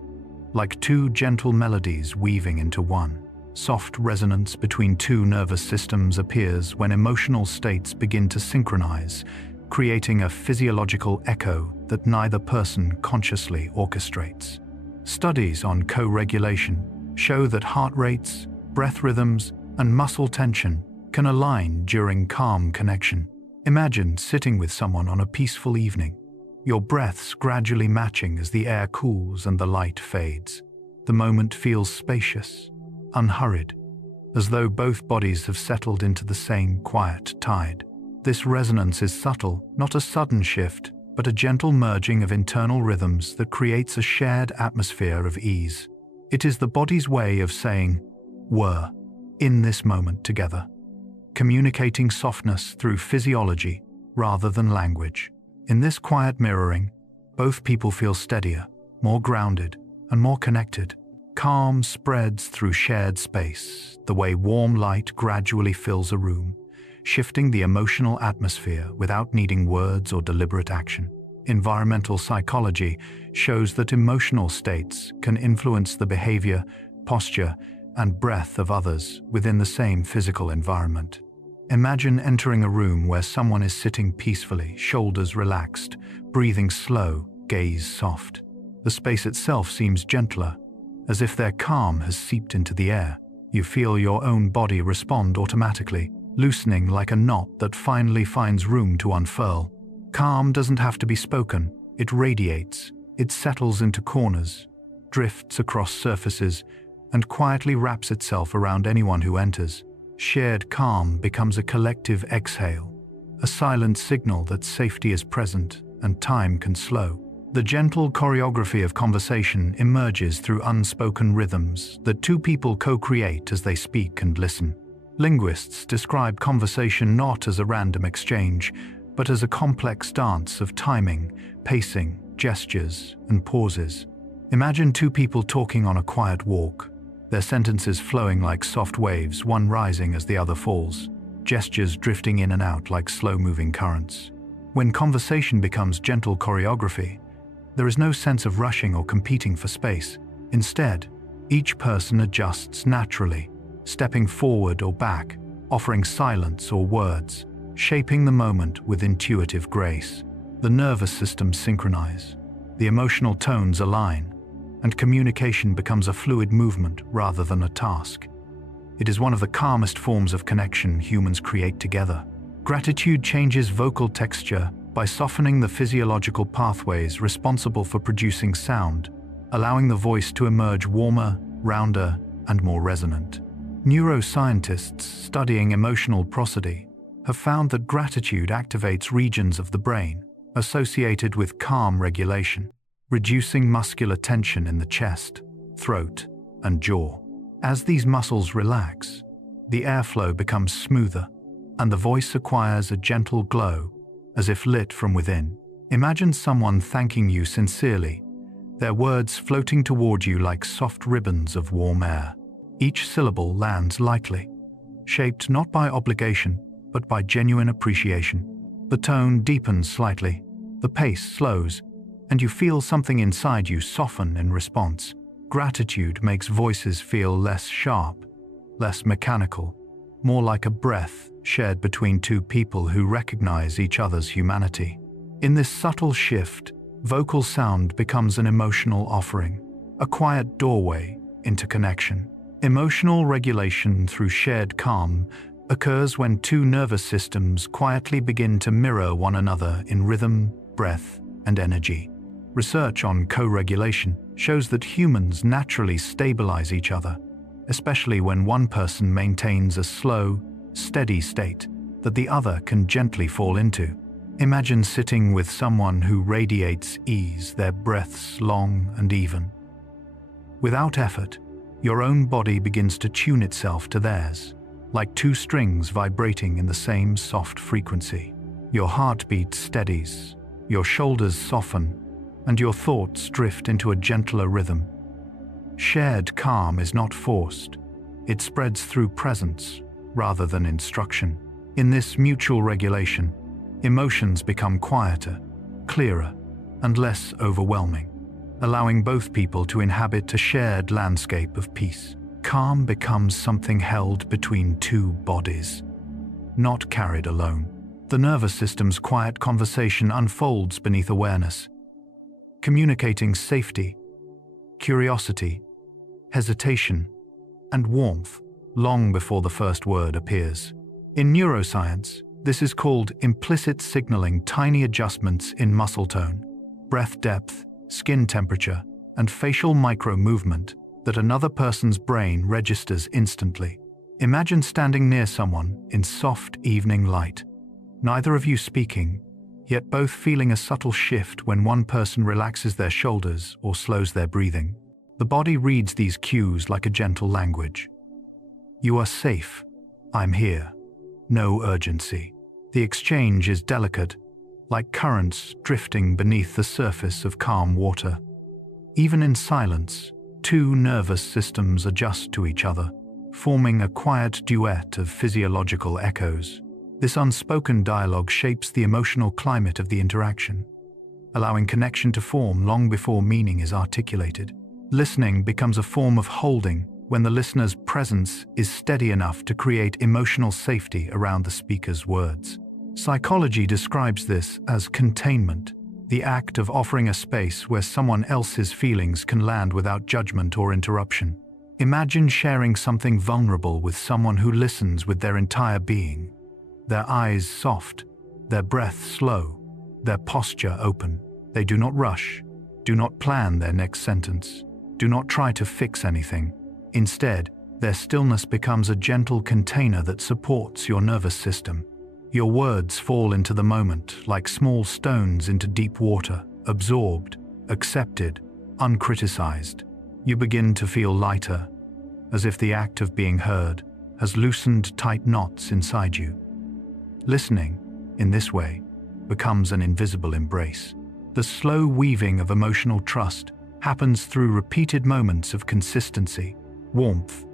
like two gentle melodies weaving into one. Soft resonance between two nervous systems appears when emotional states begin to synchronize, creating a physiological echo that neither person consciously orchestrates. Studies on co-regulation show that heart rates, breath rhythms, and muscle tension can align during calm connection. Imagine sitting with someone on a peaceful evening, your breaths gradually matching as the air cools and the light fades. The moment feels spacious, unhurried, as though both bodies have settled into the same quiet tide. This resonance is subtle, not a sudden shift, but a gentle merging of internal rhythms that creates a shared atmosphere of ease. It is the body's way of saying, "We're in this moment together," communicating softness through physiology rather than language. In this quiet mirroring, both people feel steadier, more grounded, and more connected. Calm spreads through shared space, the way warm light gradually fills a room, shifting the emotional atmosphere without needing words or deliberate action. Environmental psychology shows that emotional states can influence the behavior, posture, and breath of others within the same physical environment. Imagine entering a room where someone is sitting peacefully, shoulders relaxed, breathing slow, gaze soft. The space itself seems gentler, as if their calm has seeped into the air. You feel your own body respond automatically, loosening like a knot that finally finds room to unfurl. Calm doesn't have to be spoken, it radiates, it settles into corners, drifts across surfaces, and quietly wraps itself around anyone who enters. Shared calm becomes a collective exhale, a silent signal that safety is present and time can slow. The gentle choreography of conversation emerges through unspoken rhythms that two people co-create as they speak and listen. Linguists describe conversation not as a random exchange, but as a complex dance of timing, pacing, gestures, and pauses. Imagine two people talking on a quiet walk, their sentences flowing like soft waves, one rising as the other falls, gestures drifting in and out like slow-moving currents. When conversation becomes gentle choreography, there is no sense of rushing or competing for space. Instead, each person adjusts naturally, stepping forward or back, offering silence or words, shaping the moment with intuitive grace. The nervous systems synchronize, the emotional tones align, and communication becomes a fluid movement rather than a task. It is one of the calmest forms of connection humans create together. Gratitude changes vocal texture by softening the physiological pathways responsible for producing sound, allowing the voice to emerge warmer, rounder, and more resonant. Neuroscientists studying emotional prosody have found that gratitude activates regions of the brain associated with calm regulation, reducing muscular tension in the chest, throat, and jaw. As these muscles relax, the airflow becomes smoother, and the voice acquires a gentle glow, as if lit from within. Imagine someone thanking you sincerely, their words floating toward you like soft ribbons of warm air. Each syllable lands lightly, shaped not by obligation, but by genuine appreciation. The tone deepens slightly, the pace slows, and you feel something inside you soften in response. Gratitude makes voices feel less sharp, less mechanical, more like a breath shared between two people who recognize each other's humanity. In this subtle shift, vocal sound becomes an emotional offering, a quiet doorway into connection. Emotional regulation through shared calm occurs when two nervous systems quietly begin to mirror one another in rhythm, breath, and energy. Research on co-regulation shows that humans naturally stabilize each other, especially when one person maintains a slow, steady state that the other can gently fall into. Imagine sitting with someone who radiates ease, their breaths long and even. Without effort, your own body begins to tune itself to theirs, like two strings vibrating in the same soft frequency. Your heartbeat steadies, your shoulders soften, and your thoughts drift into a gentler rhythm. Shared calm is not forced. It spreads through presence rather than instruction. In this mutual regulation, emotions become quieter, clearer, and less overwhelming, allowing both people to inhabit a shared landscape of peace. Calm becomes something held between two bodies, not carried alone. The nervous system's quiet conversation unfolds beneath awareness, communicating safety, curiosity, hesitation, and warmth long before the first word appears. In neuroscience, this is called implicit signaling, tiny adjustments in muscle tone, breath depth, skin temperature, and facial micro-movement that another person's brain registers instantly. Imagine standing near someone in soft evening light, neither of you speaking, yet both feeling a subtle shift when one person relaxes their shoulders or slows their breathing. The body reads these cues like a gentle language. You are safe. I'm here. No urgency. The exchange is delicate, like currents drifting beneath the surface of calm water. Even in silence, two nervous systems adjust to each other, forming a quiet duet of physiological echoes. This unspoken dialogue shapes the emotional climate of the interaction, allowing connection to form long before meaning is articulated. Listening becomes a form of holding when the listener's presence is steady enough to create emotional safety around the speaker's words. Psychology describes this as containment, the act of offering a space where someone else's feelings can land without judgment or interruption. Imagine sharing something vulnerable with someone who listens with their entire being, their eyes soft, their breath slow, their posture open. They do not rush, do not plan their next sentence, do not try to fix anything. Instead, their stillness becomes a gentle container that supports your nervous system. Your words fall into the moment like small stones into deep water, absorbed, accepted, uncriticized. You begin to feel lighter, as if the act of being heard has loosened tight knots inside you. Listening, in this way, becomes an invisible embrace. The slow weaving of emotional trust happens through repeated moments of consistency, warmth,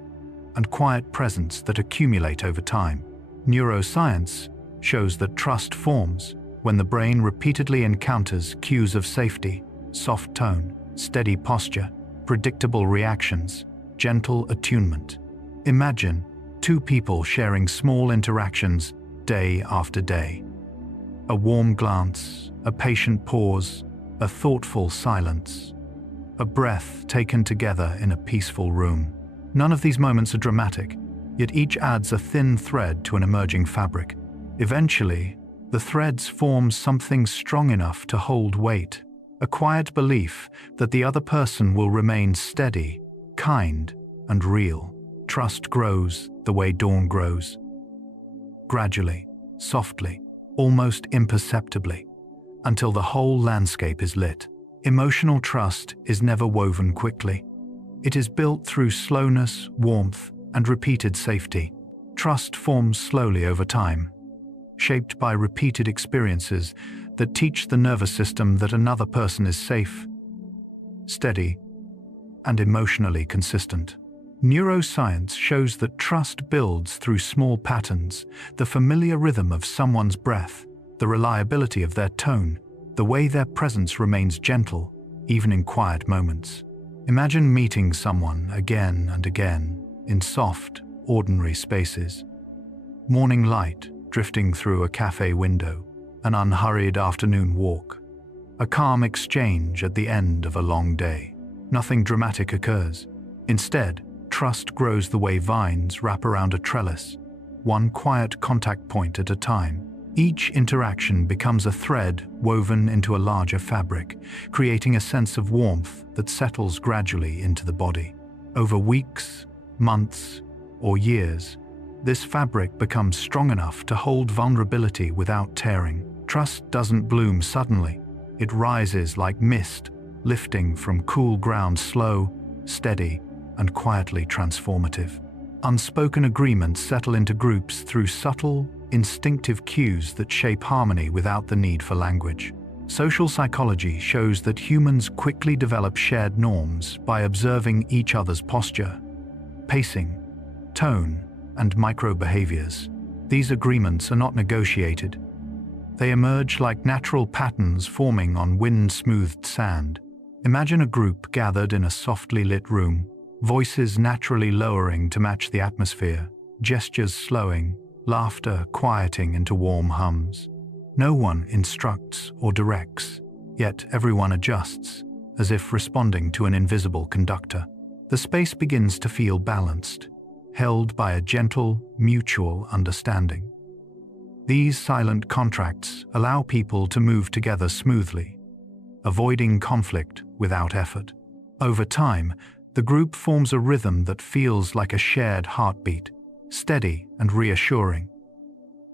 and quiet presence that accumulate over time. Neuroscience shows that trust forms when the brain repeatedly encounters cues of safety, soft tone, steady posture, predictable reactions, gentle attunement. Imagine two people sharing small interactions day after day. A warm glance, a patient pause, a thoughtful silence, a breath taken together in a peaceful room. None of these moments are dramatic, yet each adds a thin thread to an emerging fabric. Eventually, the threads form something strong enough to hold weight, a quiet belief that the other person will remain steady, kind, and real. Trust grows the way dawn grows. Gradually, softly, almost imperceptibly, until the whole landscape is lit. Emotional trust is never woven quickly. It is built through slowness, warmth, and repeated safety. Trust forms slowly over time, shaped by repeated experiences that teach the nervous system that another person is safe, steady, and emotionally consistent. Neuroscience shows that trust builds through small patterns, the familiar rhythm of someone's breath, the reliability of their tone, the way their presence remains gentle, even in quiet moments. Imagine meeting someone again and again in soft, ordinary spaces. Morning light drifting through a cafe window, an unhurried afternoon walk, a calm exchange at the end of a long day. Nothing dramatic occurs. Instead, trust grows the way vines wrap around a trellis, one quiet contact point at a time. Each interaction becomes a thread woven into a larger fabric, creating a sense of warmth that settles gradually into the body. Over weeks, months, or years, this fabric becomes strong enough to hold vulnerability without tearing. Trust doesn't bloom suddenly. It rises like mist, lifting from cool ground, slow, steady, and quietly transformative. Unspoken agreements settle into groups through subtle, instinctive cues that shape harmony without the need for language. Social psychology shows that humans quickly develop shared norms by observing each other's posture, pacing, tone, and micro-behaviors. These agreements are not negotiated. They emerge like natural patterns forming on wind-smoothed sand. Imagine a group gathered in a softly lit room, voices naturally lowering to match the atmosphere, gestures slowing, laughter quieting into warm hums. No one instructs or directs, yet everyone adjusts, as if responding to an invisible conductor. The space begins to feel balanced, held by a gentle, mutual understanding. These silent contracts allow people to move together smoothly, avoiding conflict without effort. Over time, the group forms a rhythm that feels like a shared heartbeat, steady and reassuring.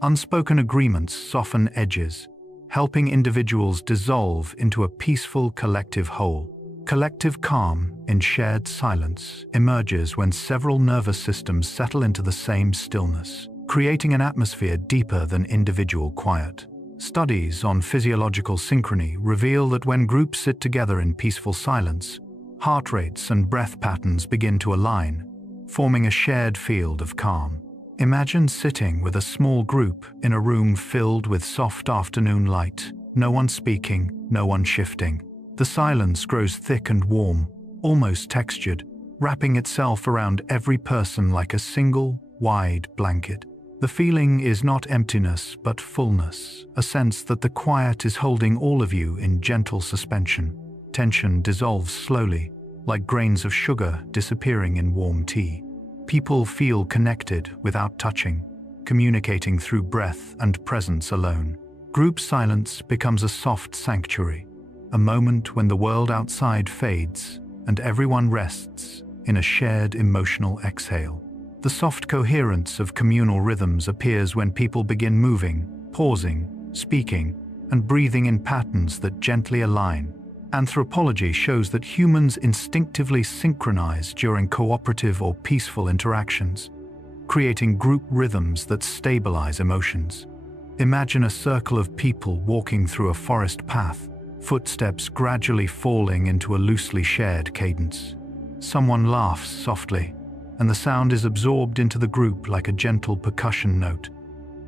Unspoken agreements soften edges, helping individuals dissolve into a peaceful collective whole. Collective calm in shared silence emerges when several nervous systems settle into the same stillness, creating an atmosphere deeper than individual quiet. Studies on physiological synchrony reveal that when groups sit together in peaceful silence, heart rates and breath patterns begin to align, forming a shared field of calm. Imagine sitting with a small group in a room filled with soft afternoon light, no one speaking, no one shifting. The silence grows thick and warm, almost textured, wrapping itself around every person like a single, wide blanket. The feeling is not emptiness but fullness, a sense that the quiet is holding all of you in gentle suspension. Tension dissolves slowly, like grains of sugar disappearing in warm tea. People feel connected without touching, communicating through breath and presence alone. Group silence becomes a soft sanctuary, a moment when the world outside fades and everyone rests in a shared emotional exhale. The soft coherence of communal rhythms appears when people begin moving, pausing, speaking, and breathing in patterns that gently align. Anthropology shows that humans instinctively synchronize during cooperative or peaceful interactions, creating group rhythms that stabilize emotions. Imagine a circle of people walking through a forest path, footsteps gradually falling into a loosely shared cadence. Someone laughs softly, and the sound is absorbed into the group like a gentle percussion note.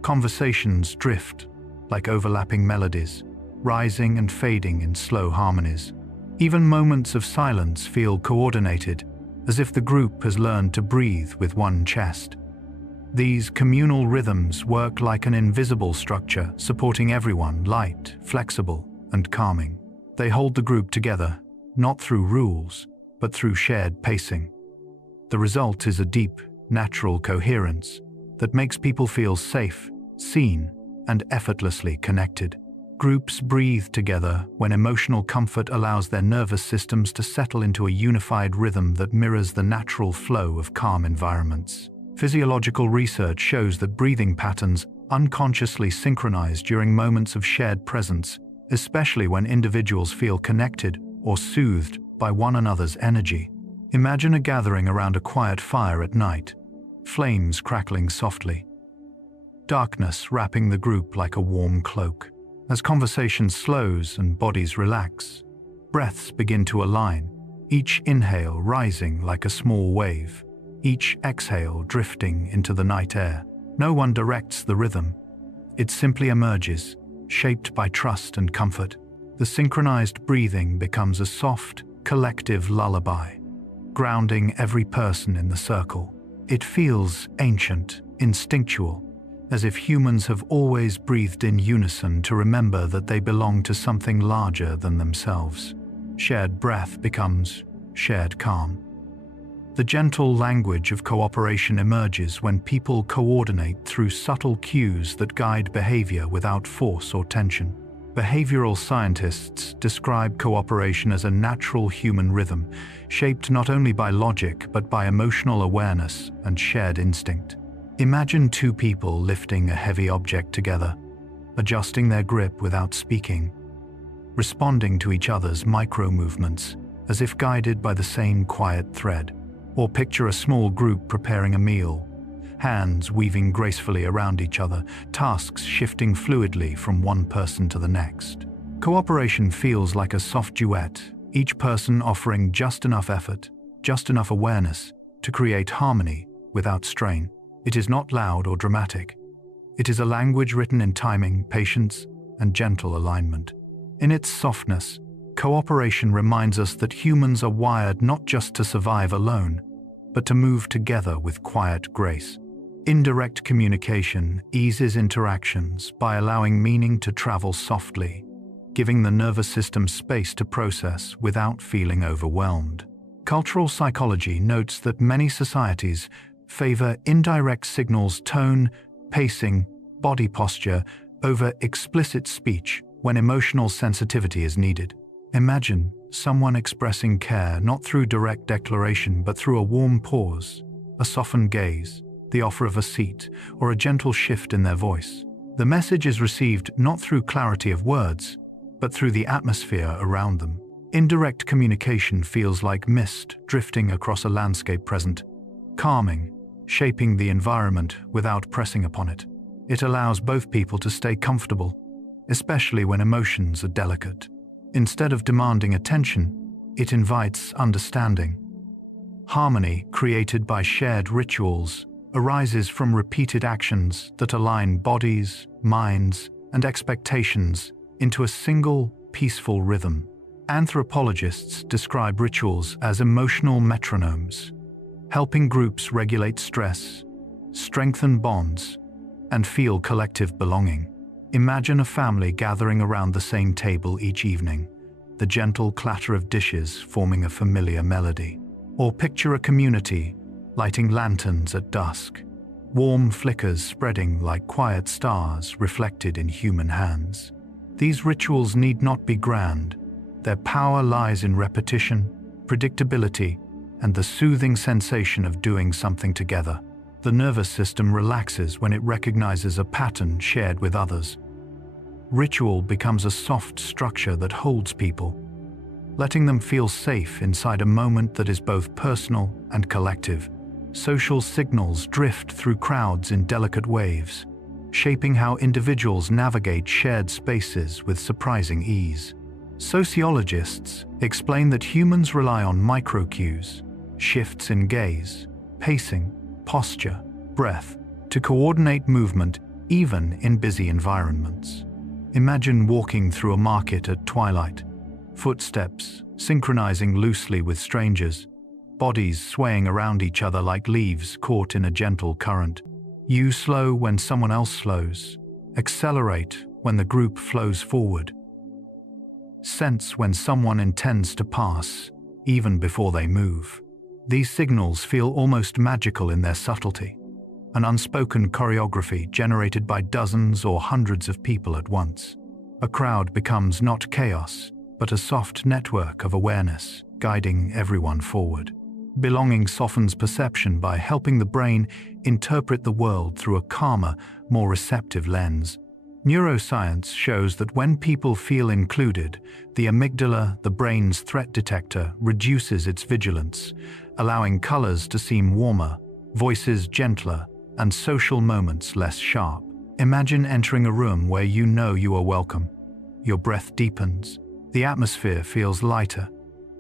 Conversations drift like overlapping melodies, rising and fading in slow harmonies. Even moments of silence feel coordinated, as if the group has learned to breathe with one chest. These communal rhythms work like an invisible structure, supporting everyone, light, flexible, and calming. They hold the group together, not through rules, but through shared pacing. The result is a deep, natural coherence that makes people feel safe, seen, and effortlessly connected. Groups breathe together when emotional comfort allows their nervous systems to settle into a unified rhythm that mirrors the natural flow of calm environments. Physiological research shows that breathing patterns unconsciously synchronize during moments of shared presence, especially when individuals feel connected or soothed by one another's energy. Imagine a gathering around a quiet fire at night, flames crackling softly, darkness wrapping the group like a warm cloak. As conversation slows and bodies relax, breaths begin to align, each inhale rising like a small wave, each exhale drifting into the night air. No one directs the rhythm. It simply emerges, shaped by trust and comfort. The synchronized breathing becomes a soft, collective lullaby, grounding every person in the circle. It feels ancient, instinctual, as if humans have always breathed in unison to remember that they belong to something larger than themselves. Shared breath becomes shared calm. The gentle language of cooperation emerges when people coordinate through subtle cues that guide behavior without force or tension. Behavioral scientists describe cooperation as a natural human rhythm, shaped not only by logic but by emotional awareness and shared instinct. Imagine two people lifting a heavy object together, adjusting their grip without speaking, responding to each other's micro-movements as if guided by the same quiet thread. Or picture a small group preparing a meal, hands weaving gracefully around each other, tasks shifting fluidly from one person to the next. Cooperation feels like a soft duet, each person offering just enough effort, just enough awareness to create harmony without strain. It is not loud or dramatic. It is a language written in timing, patience, and gentle alignment. In its softness, cooperation reminds us that humans are wired not just to survive alone, but to move together with quiet grace. Indirect communication eases interactions by allowing meaning to travel softly, giving the nervous system space to process without feeling overwhelmed. Cultural psychology notes that many societies favor indirect signals, tone, pacing, body posture over explicit speech when emotional sensitivity is needed. Imagine someone expressing care not through direct declaration but through a warm pause, a softened gaze, the offer of a seat, or a gentle shift in their voice. The message is received not through clarity of words, but through the atmosphere around them. Indirect communication feels like mist drifting across a landscape present, calming, shaping the environment without pressing upon it. It allows both people to stay comfortable, especially when emotions are delicate. Instead of demanding attention, it invites understanding. Harmony, created by shared rituals, arises from repeated actions that align bodies, minds, and expectations into a single, peaceful rhythm. Anthropologists describe rituals as emotional metronomes, helping groups regulate stress, strengthen bonds, and feel collective belonging. Imagine a family gathering around the same table each evening, the gentle clatter of dishes forming a familiar melody. Or picture a community lighting lanterns at dusk, warm flickers spreading like quiet stars reflected in human hands. These rituals need not be grand. Their power lies in repetition, predictability, and the soothing sensation of doing something together. The nervous system relaxes when it recognizes a pattern shared with others. Ritual becomes a soft structure that holds people, letting them feel safe inside a moment that is both personal and collective. Social signals drift through crowds in delicate waves, shaping how individuals navigate shared spaces with surprising ease. Sociologists explain that humans rely on microcues, shifts in gaze, pacing, posture, breath, to coordinate movement even in busy environments. Imagine walking through a market at twilight, footsteps synchronizing loosely with strangers, bodies swaying around each other like leaves caught in a gentle current. You slow when someone else slows, accelerate when the group flows forward. Sense when someone intends to pass, even before they move. These signals feel almost magical in their subtlety, an unspoken choreography generated by dozens or hundreds of people at once. A crowd becomes not chaos, but a soft network of awareness, guiding everyone forward. Belonging softens perception by helping the brain interpret the world through a calmer, more receptive lens. Neuroscience shows that when people feel included, the amygdala, the brain's threat detector, reduces its vigilance, allowing colors to seem warmer, voices gentler, and social moments less sharp. Imagine entering a room where you know you are welcome. Your breath deepens, the atmosphere feels lighter,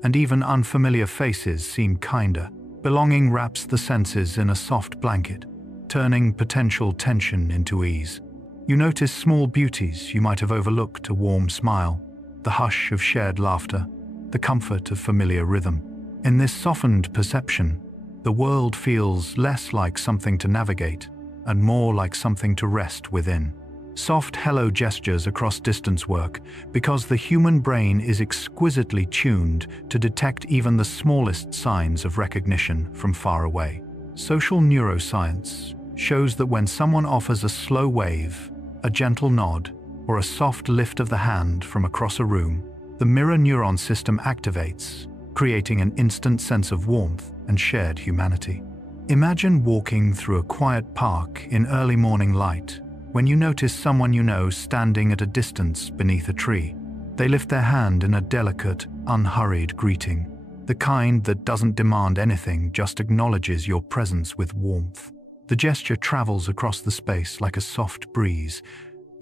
and even unfamiliar faces seem kinder. Belonging wraps the senses in a soft blanket, turning potential tension into ease. You notice small beauties you might have overlooked: a warm smile, the hush of shared laughter, the comfort of familiar rhythm. In this softened perception, the world feels less like something to navigate and more like something to rest within. Soft hello gestures across distance work because the human brain is exquisitely tuned to detect even the smallest signs of recognition from far away. Social neuroscience shows that when someone offers a slow wave, a gentle nod, or a soft lift of the hand from across a room, the mirror neuron system activates, creating an instant sense of warmth and shared humanity. Imagine walking through a quiet park in early morning light when you notice someone you know standing at a distance beneath a tree. They lift their hand in a delicate, unhurried greeting, the kind that doesn't demand anything, just acknowledges your presence with warmth. The gesture travels across the space like a soft breeze,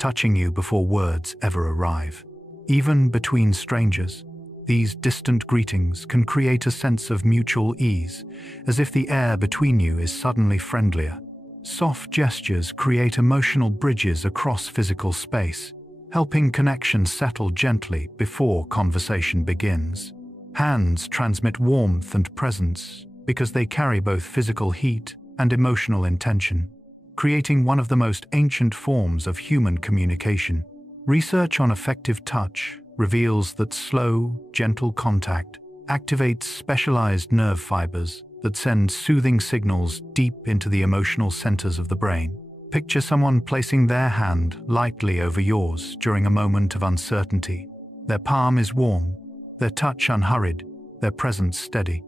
touching you before words ever arrive. Even between strangers, these distant greetings can create a sense of mutual ease, as if the air between you is suddenly friendlier. Soft gestures create emotional bridges across physical space, helping connection settle gently before conversation begins. Hands transmit warmth and presence because they carry both physical heat and emotional intention, creating one of the most ancient forms of human communication. Research on affective touch reveals that slow, gentle contact activates specialized nerve fibers that send soothing signals deep into the emotional centers of the brain. Picture someone placing their hand lightly over yours during a moment of uncertainty. Their palm is warm, their touch unhurried, their presence steady.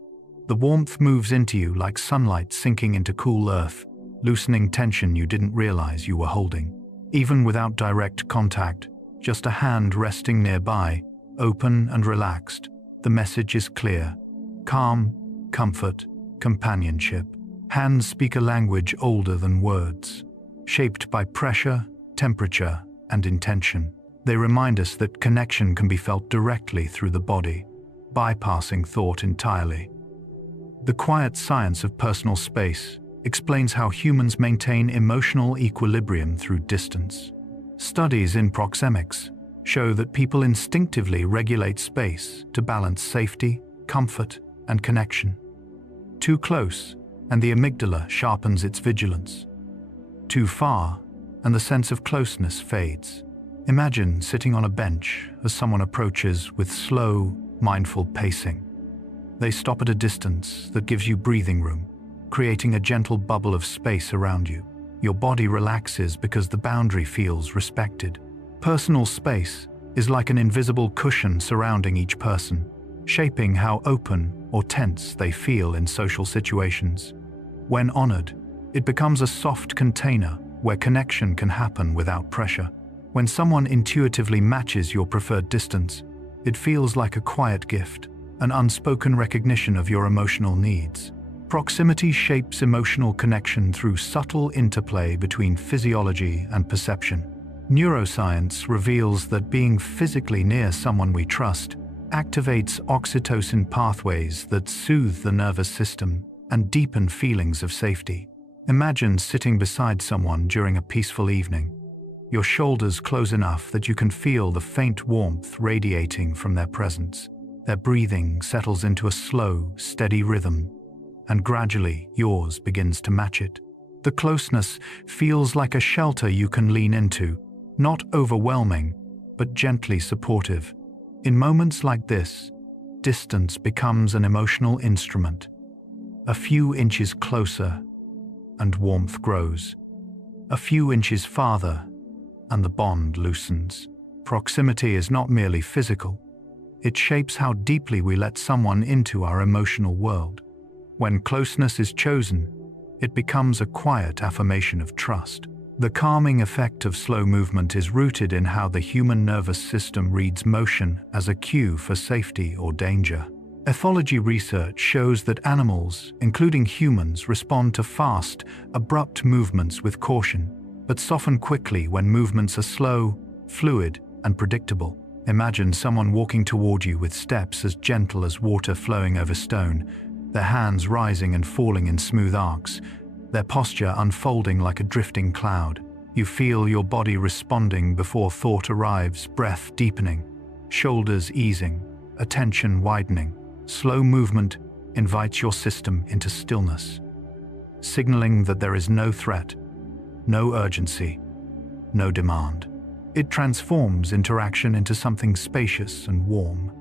The warmth moves into you like sunlight sinking into cool earth, loosening tension you didn't realize you were holding. Even without direct contact, just a hand resting nearby, open and relaxed, the message is clear. Calm, comfort, companionship. Hands speak a language older than words. Shaped by pressure, temperature, and intention, they remind us that connection can be felt directly through the body, bypassing thought entirely. The quiet science of personal space explains how humans maintain emotional equilibrium through distance. Studies in proxemics show that people instinctively regulate space to balance safety, comfort, and connection. Too close, and the amygdala sharpens its vigilance. Too far, and the sense of closeness fades. Imagine sitting on a bench as someone approaches with slow, mindful pacing. They stop at a distance that gives you breathing room, creating a gentle bubble of space around you. Your body relaxes because the boundary feels respected. Personal space is like an invisible cushion surrounding each person, shaping how open or tense they feel in social situations. When honored, it becomes a soft container where connection can happen without pressure. When someone intuitively matches your preferred distance, it feels like a quiet gift, an unspoken recognition of your emotional needs. Proximity shapes emotional connection through subtle interplay between physiology and perception. Neuroscience reveals that being physically near someone we trust activates oxytocin pathways that soothe the nervous system and deepen feelings of safety. Imagine sitting beside someone during a peaceful evening. Your shoulders close enough that you can feel the faint warmth radiating from their presence. Their breathing settles into a slow, steady rhythm, and gradually yours begins to match it. The closeness feels like a shelter you can lean into, not overwhelming, but gently supportive. In moments like this, distance becomes an emotional instrument. A few inches closer, and warmth grows. A few inches farther, and the bond loosens. Proximity is not merely physical. It shapes how deeply we let someone into our emotional world. When closeness is chosen, it becomes a quiet affirmation of trust. The calming effect of slow movement is rooted in how the human nervous system reads motion as a cue for safety or danger. Ethology research shows that animals, including humans, respond to fast, abrupt movements with caution, but soften quickly when movements are slow, fluid, and predictable. Imagine someone walking toward you with steps as gentle as water flowing over stone, their hands rising and falling in smooth arcs, their posture unfolding like a drifting cloud. You feel your body responding before thought arrives, breath deepening, shoulders easing, attention widening. Slow movement invites your system into stillness, signaling that there is no threat, no urgency, no demand. It transforms interaction into something spacious and warm.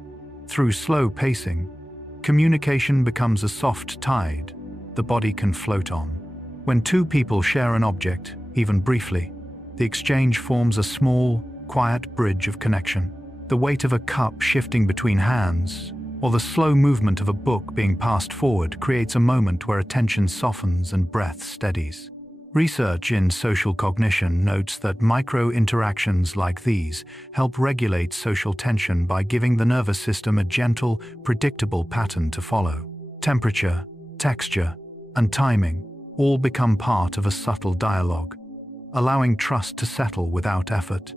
Through slow pacing, communication becomes a soft tide the body can float on. When two people share an object, even briefly, the exchange forms a small, quiet bridge of connection. The weight of a cup shifting between hands, or the slow movement of a book being passed forward, creates a moment where attention softens and breath steadies. Research in social cognition notes that micro-interactions like these help regulate social tension by giving the nervous system a gentle, predictable pattern to follow. Temperature, texture, and timing all become part of a subtle dialogue, allowing trust to settle without effort.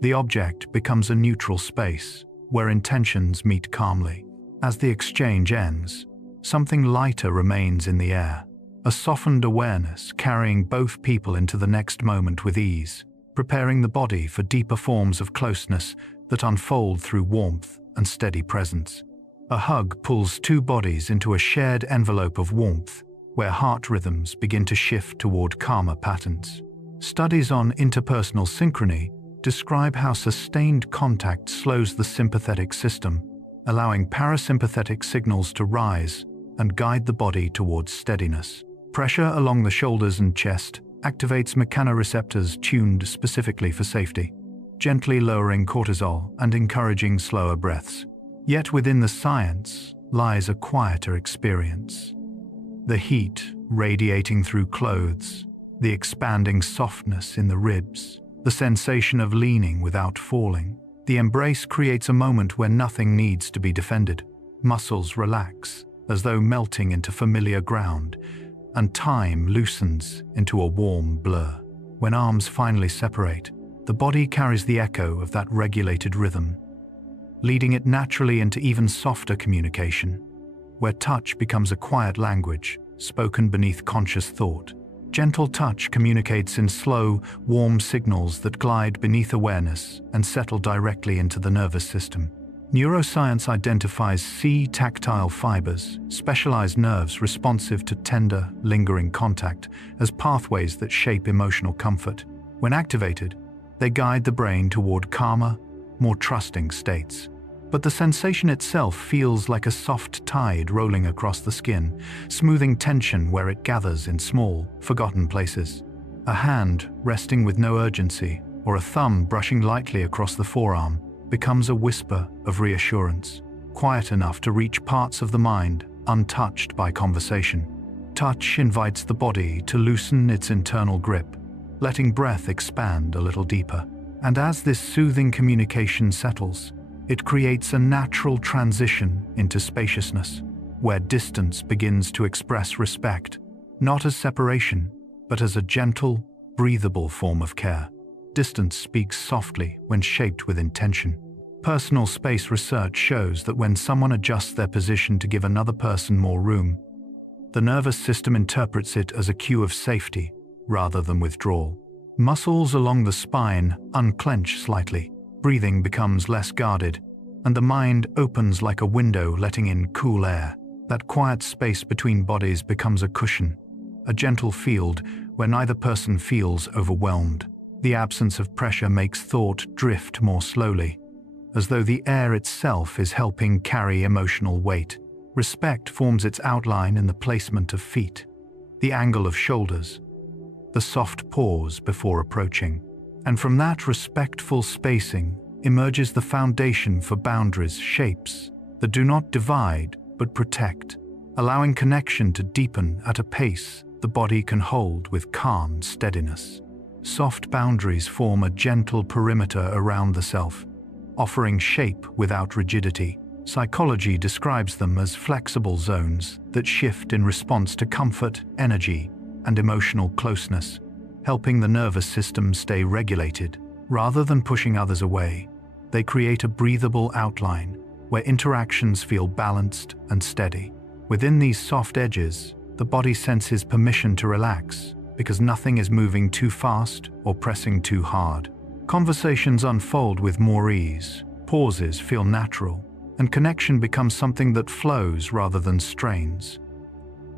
The object becomes a neutral space where intentions meet calmly. As the exchange ends, something lighter remains in the air. A softened awareness carrying both people into the next moment with ease, preparing the body for deeper forms of closeness that unfold through warmth and steady presence. A hug pulls two bodies into a shared envelope of warmth, where heart rhythms begin to shift toward calmer patterns. Studies on interpersonal synchrony describe how sustained contact slows the sympathetic system, allowing parasympathetic signals to rise and guide the body towards steadiness. Pressure along the shoulders and chest activates mechanoreceptors tuned specifically for safety, gently lowering cortisol and encouraging slower breaths. Yet within the science lies a quieter experience. The heat radiating through clothes, the expanding softness in the ribs, the sensation of leaning without falling. The embrace creates a moment where nothing needs to be defended. Muscles relax, as though melting into familiar ground, and time loosens into a warm blur. When arms finally separate, the body carries the echo of that regulated rhythm, leading it naturally into even softer communication, where touch becomes a quiet language, spoken beneath conscious thought. Gentle touch communicates in slow, warm signals that glide beneath awareness and settle directly into the nervous system. Neuroscience identifies C-tactile fibers, specialized nerves responsive to tender, lingering contact, as pathways that shape emotional comfort. When activated, they guide the brain toward calmer, more trusting states. But the sensation itself feels like a soft tide rolling across the skin, smoothing tension where it gathers in small, forgotten places. A hand resting with no urgency, or a thumb brushing lightly across the forearm, becomes a whisper of reassurance, quiet enough to reach parts of the mind untouched by conversation. Touch invites the body to loosen its internal grip, letting breath expand a little deeper. And as this soothing communication settles, it creates a natural transition into spaciousness, where distance begins to express respect, not as separation, but as a gentle, breathable form of care. Distance speaks softly when shaped with intention. Personal space research shows that when someone adjusts their position to give another person more room, the nervous system interprets it as a cue of safety rather than withdrawal. Muscles along the spine unclench slightly. Breathing becomes less guarded, and the mind opens like a window letting in cool air. That quiet space between bodies becomes a cushion, a gentle field where neither person feels overwhelmed. The absence of pressure makes thought drift more slowly, as though the air itself is helping carry emotional weight. Respect forms its outline in the placement of feet, the angle of shoulders, the soft pause before approaching. And from that respectful spacing emerges the foundation for boundaries, shapes that do not divide but protect, allowing connection to deepen at a pace the body can hold with calm steadiness. Soft boundaries form a gentle perimeter around the self, offering shape without rigidity. Psychology describes them as flexible zones that shift in response to comfort, energy, and emotional closeness, helping the nervous system stay regulated. Rather than pushing others away, they create a breathable outline where interactions feel balanced and steady. Within these soft edges, the body senses permission to relax because nothing is moving too fast or pressing too hard. Conversations unfold with more ease, pauses feel natural, and connection becomes something that flows rather than strains.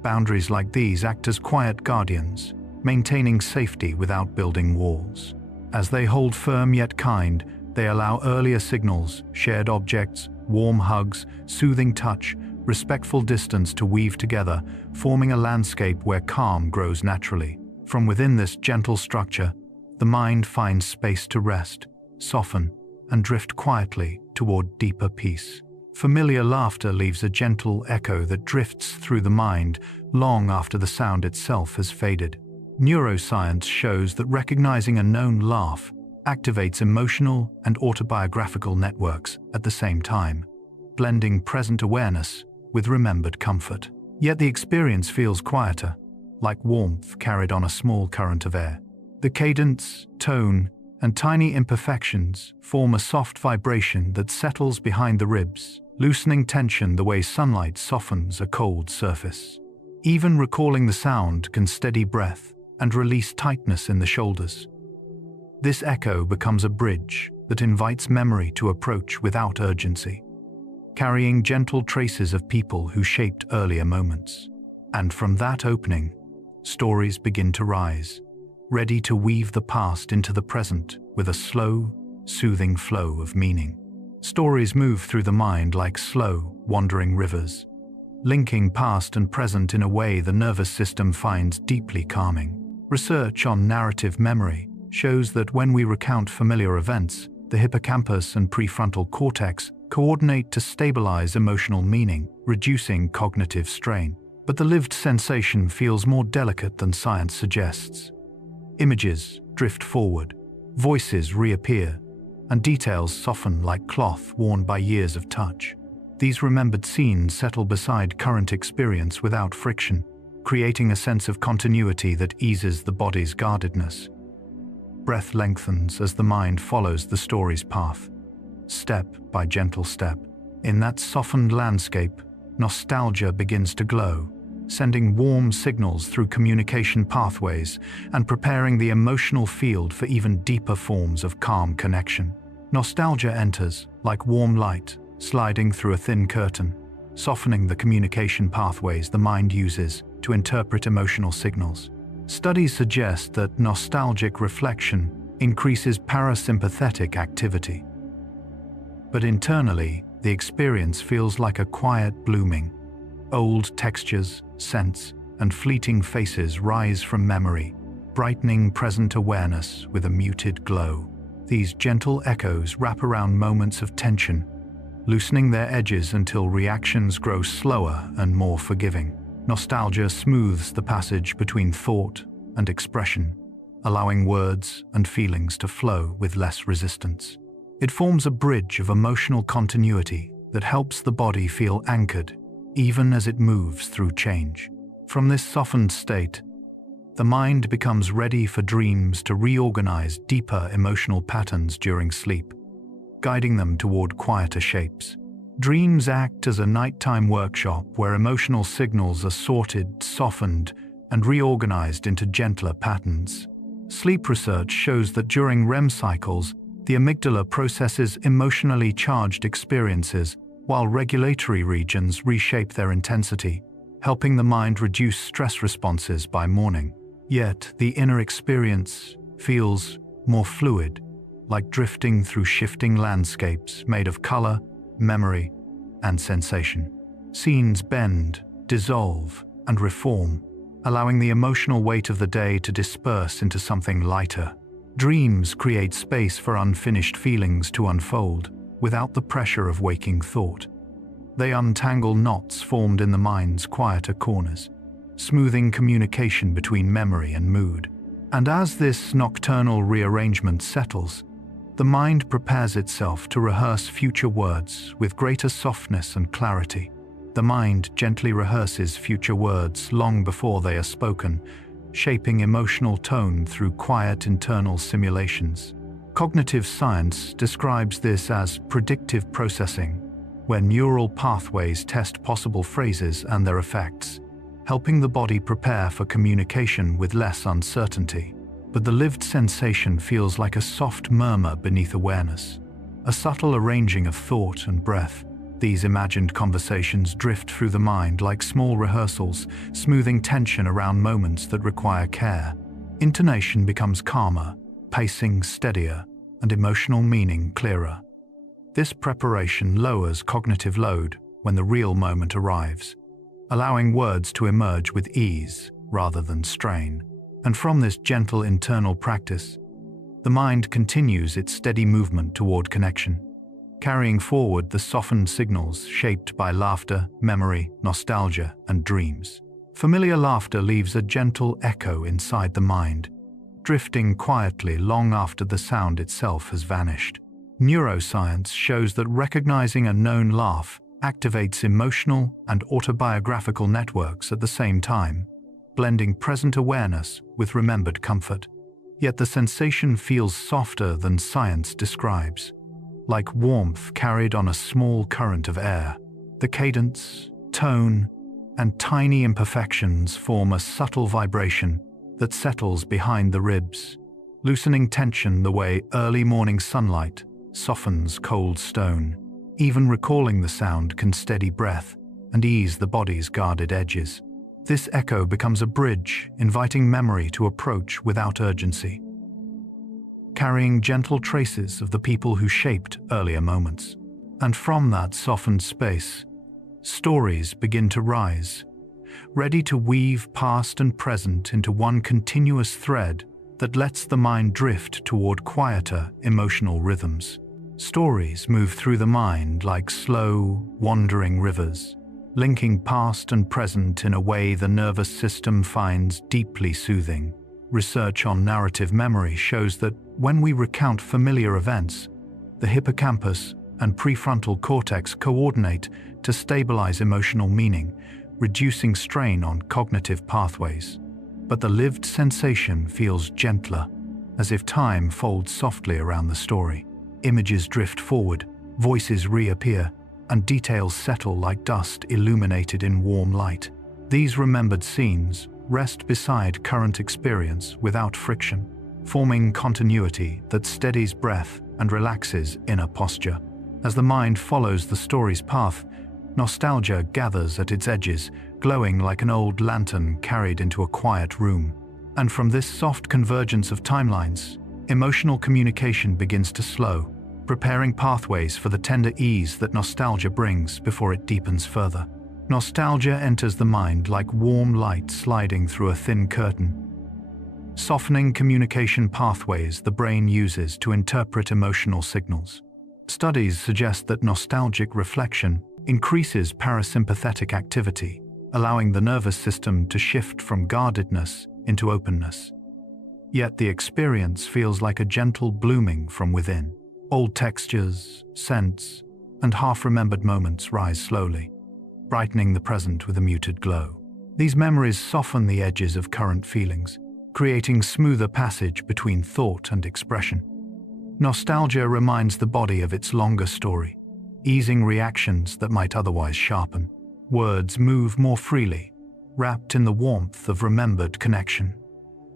Boundaries like these act as quiet guardians, maintaining safety without building walls. As they hold firm yet kind, they allow earlier signals, shared objects, warm hugs, soothing touch, respectful distance to weave together, forming a landscape where calm grows naturally. From within this gentle structure, the mind finds space to rest, soften, and drift quietly toward deeper peace. Familiar laughter leaves a gentle echo that drifts through the mind long after the sound itself has faded. Neuroscience shows that recognizing a known laugh activates emotional and autobiographical networks at the same time, blending present awareness with remembered comfort. Yet the experience feels quieter, like warmth carried on a small current of air. The cadence, tone, and tiny imperfections form a soft vibration that settles behind the ribs, loosening tension the way sunlight softens a cold surface. Even recalling the sound can steady breath and release tightness in the shoulders. This echo becomes a bridge that invites memory to approach without urgency, carrying gentle traces of people who shaped earlier moments. And from that opening, stories begin to rise, ready to weave the past into the present with a slow, soothing flow of meaning. Stories move through the mind like slow, wandering rivers, linking past and present in a way the nervous system finds deeply calming. Research on narrative memory shows that when we recount familiar events, the hippocampus and prefrontal cortex coordinate to stabilize emotional meaning, reducing cognitive strain. But the lived sensation feels more delicate than science suggests. Images drift forward, voices reappear, and details soften like cloth worn by years of touch. These remembered scenes settle beside current experience without friction, creating a sense of continuity that eases the body's guardedness. Breath lengthens as the mind follows the story's path, step by gentle step. In that softened landscape, nostalgia begins to glow, sending warm signals through communication pathways and preparing the emotional field for even deeper forms of calm connection. Nostalgia enters, like warm light, sliding through a thin curtain, softening the communication pathways the mind uses to interpret emotional signals. Studies suggest that nostalgic reflection increases parasympathetic activity. But internally, the experience feels like a quiet blooming. Old textures, scents, and fleeting faces rise from memory, brightening present awareness with a muted glow. These gentle echoes wrap around moments of tension, loosening their edges until reactions grow slower and more forgiving. Nostalgia smooths the passage between thought and expression, allowing words and feelings to flow with less resistance. It forms a bridge of emotional continuity that helps the body feel anchored even as it moves through change. From this softened state, the mind becomes ready for dreams to reorganize deeper emotional patterns during sleep, guiding them toward quieter shapes. Dreams act as a nighttime workshop where emotional signals are sorted, softened, and reorganized into gentler patterns. Sleep research shows that during REM cycles, the amygdala processes emotionally charged experiences while regulatory regions reshape their intensity, helping the mind reduce stress responses by morning. Yet, the inner experience feels more fluid, like drifting through shifting landscapes made of color, memory, and sensation. Scenes bend, dissolve, and reform, allowing the emotional weight of the day to disperse into something lighter. Dreams create space for unfinished feelings to unfold, without the pressure of waking thought. They untangle knots formed in the mind's quieter corners, smoothing communication between memory and mood. And as this nocturnal rearrangement settles, the mind prepares itself to rehearse future words with greater softness and clarity. The mind gently rehearses future words long before they are spoken, shaping emotional tone through quiet internal simulations. Cognitive science describes this as predictive processing, where neural pathways test possible phrases and their effects, helping the body prepare for communication with less uncertainty. But the lived sensation feels like a soft murmur beneath awareness, a subtle arranging of thought and breath. These imagined conversations drift through the mind like small rehearsals, smoothing tension around moments that require care. Intonation becomes calmer, pacing steadier, and emotional meaning clearer. This preparation lowers cognitive load when the real moment arrives, allowing words to emerge with ease rather than strain. And from this gentle internal practice, the mind continues its steady movement toward connection, carrying forward the softened signals shaped by laughter, memory, nostalgia, and dreams. Familiar laughter leaves a gentle echo inside the mind, drifting quietly long after the sound itself has vanished. Neuroscience shows that recognizing a known laugh activates emotional and autobiographical networks at the same time, blending present awareness with remembered comfort. Yet the sensation feels softer than science describes, like warmth carried on a small current of air. The cadence, tone, and tiny imperfections form a subtle vibration that settles behind the ribs, loosening tension the way early morning sunlight softens cold stone. Even recalling the sound can steady breath and ease the body's guarded edges. This echo becomes a bridge, inviting memory to approach without urgency, carrying gentle traces of the people who shaped earlier moments. And from that softened space, stories begin to rise, ready to weave past and present into one continuous thread that lets the mind drift toward quieter emotional rhythms. Stories move through the mind like slow, wandering rivers, linking past and present in a way the nervous system finds deeply soothing. Research on narrative memory shows that when we recount familiar events, the hippocampus and prefrontal cortex coordinate to stabilize emotional meaning, reducing strain on cognitive pathways. But the lived sensation feels gentler, as if time folds softly around the story. Images drift forward, voices reappear, and details settle like dust illuminated in warm light. These remembered scenes rest beside current experience without friction, forming continuity that steadies breath and relaxes inner posture. As the mind follows the story's path, nostalgia gathers at its edges, glowing like an old lantern carried into a quiet room. And from this soft convergence of timelines, emotional communication begins to slow, preparing pathways for the tender ease that nostalgia brings before it deepens further. Nostalgia enters the mind like warm light sliding through a thin curtain, softening communication pathways the brain uses to interpret emotional signals. Studies suggest that nostalgic reflection increases parasympathetic activity, allowing the nervous system to shift from guardedness into openness. Yet the experience feels like a gentle blooming from within. Old textures, scents, and half-remembered moments rise slowly, brightening the present with a muted glow. These memories soften the edges of current feelings, creating smoother passage between thought and expression. Nostalgia reminds the body of its longer story, easing reactions that might otherwise sharpen. Words move more freely, wrapped in the warmth of remembered connection.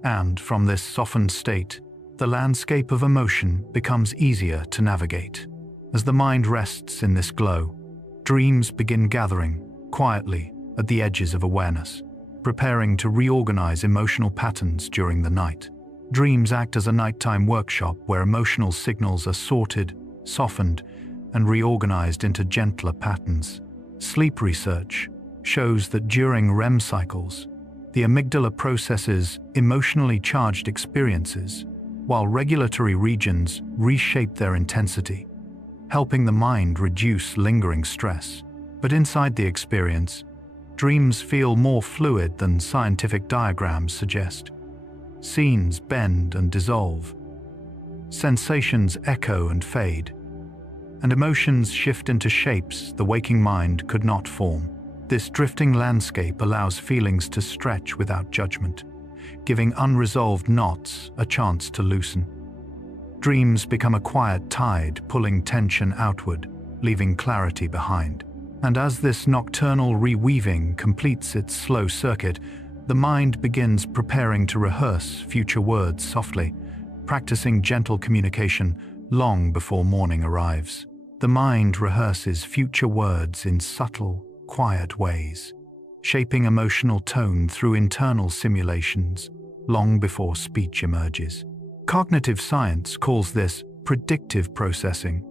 And from this softened state, the landscape of emotion becomes easier to navigate. As the mind rests in this glow, dreams begin gathering quietly at the edges of awareness, preparing to reorganize emotional patterns during the night. Dreams act as a nighttime workshop where emotional signals are sorted, softened, and reorganized into gentler patterns. Sleep research shows that during REM cycles, the amygdala processes emotionally charged experiences, while regulatory regions reshape their intensity, helping the mind reduce lingering stress. But inside the experience, dreams feel more fluid than scientific diagrams suggest. Scenes bend and dissolve, sensations echo and fade, and emotions shift into shapes the waking mind could not form. This drifting landscape allows feelings to stretch without judgment, giving unresolved knots a chance to loosen. Dreams become a quiet tide pulling tension outward, leaving clarity behind. And as this nocturnal reweaving completes its slow circuit, the mind begins preparing to rehearse future words softly, practicing gentle communication long before morning arrives. The mind rehearses future words in subtle, quiet ways, shaping emotional tone through internal simulations long before speech emerges. Cognitive science calls this predictive processing,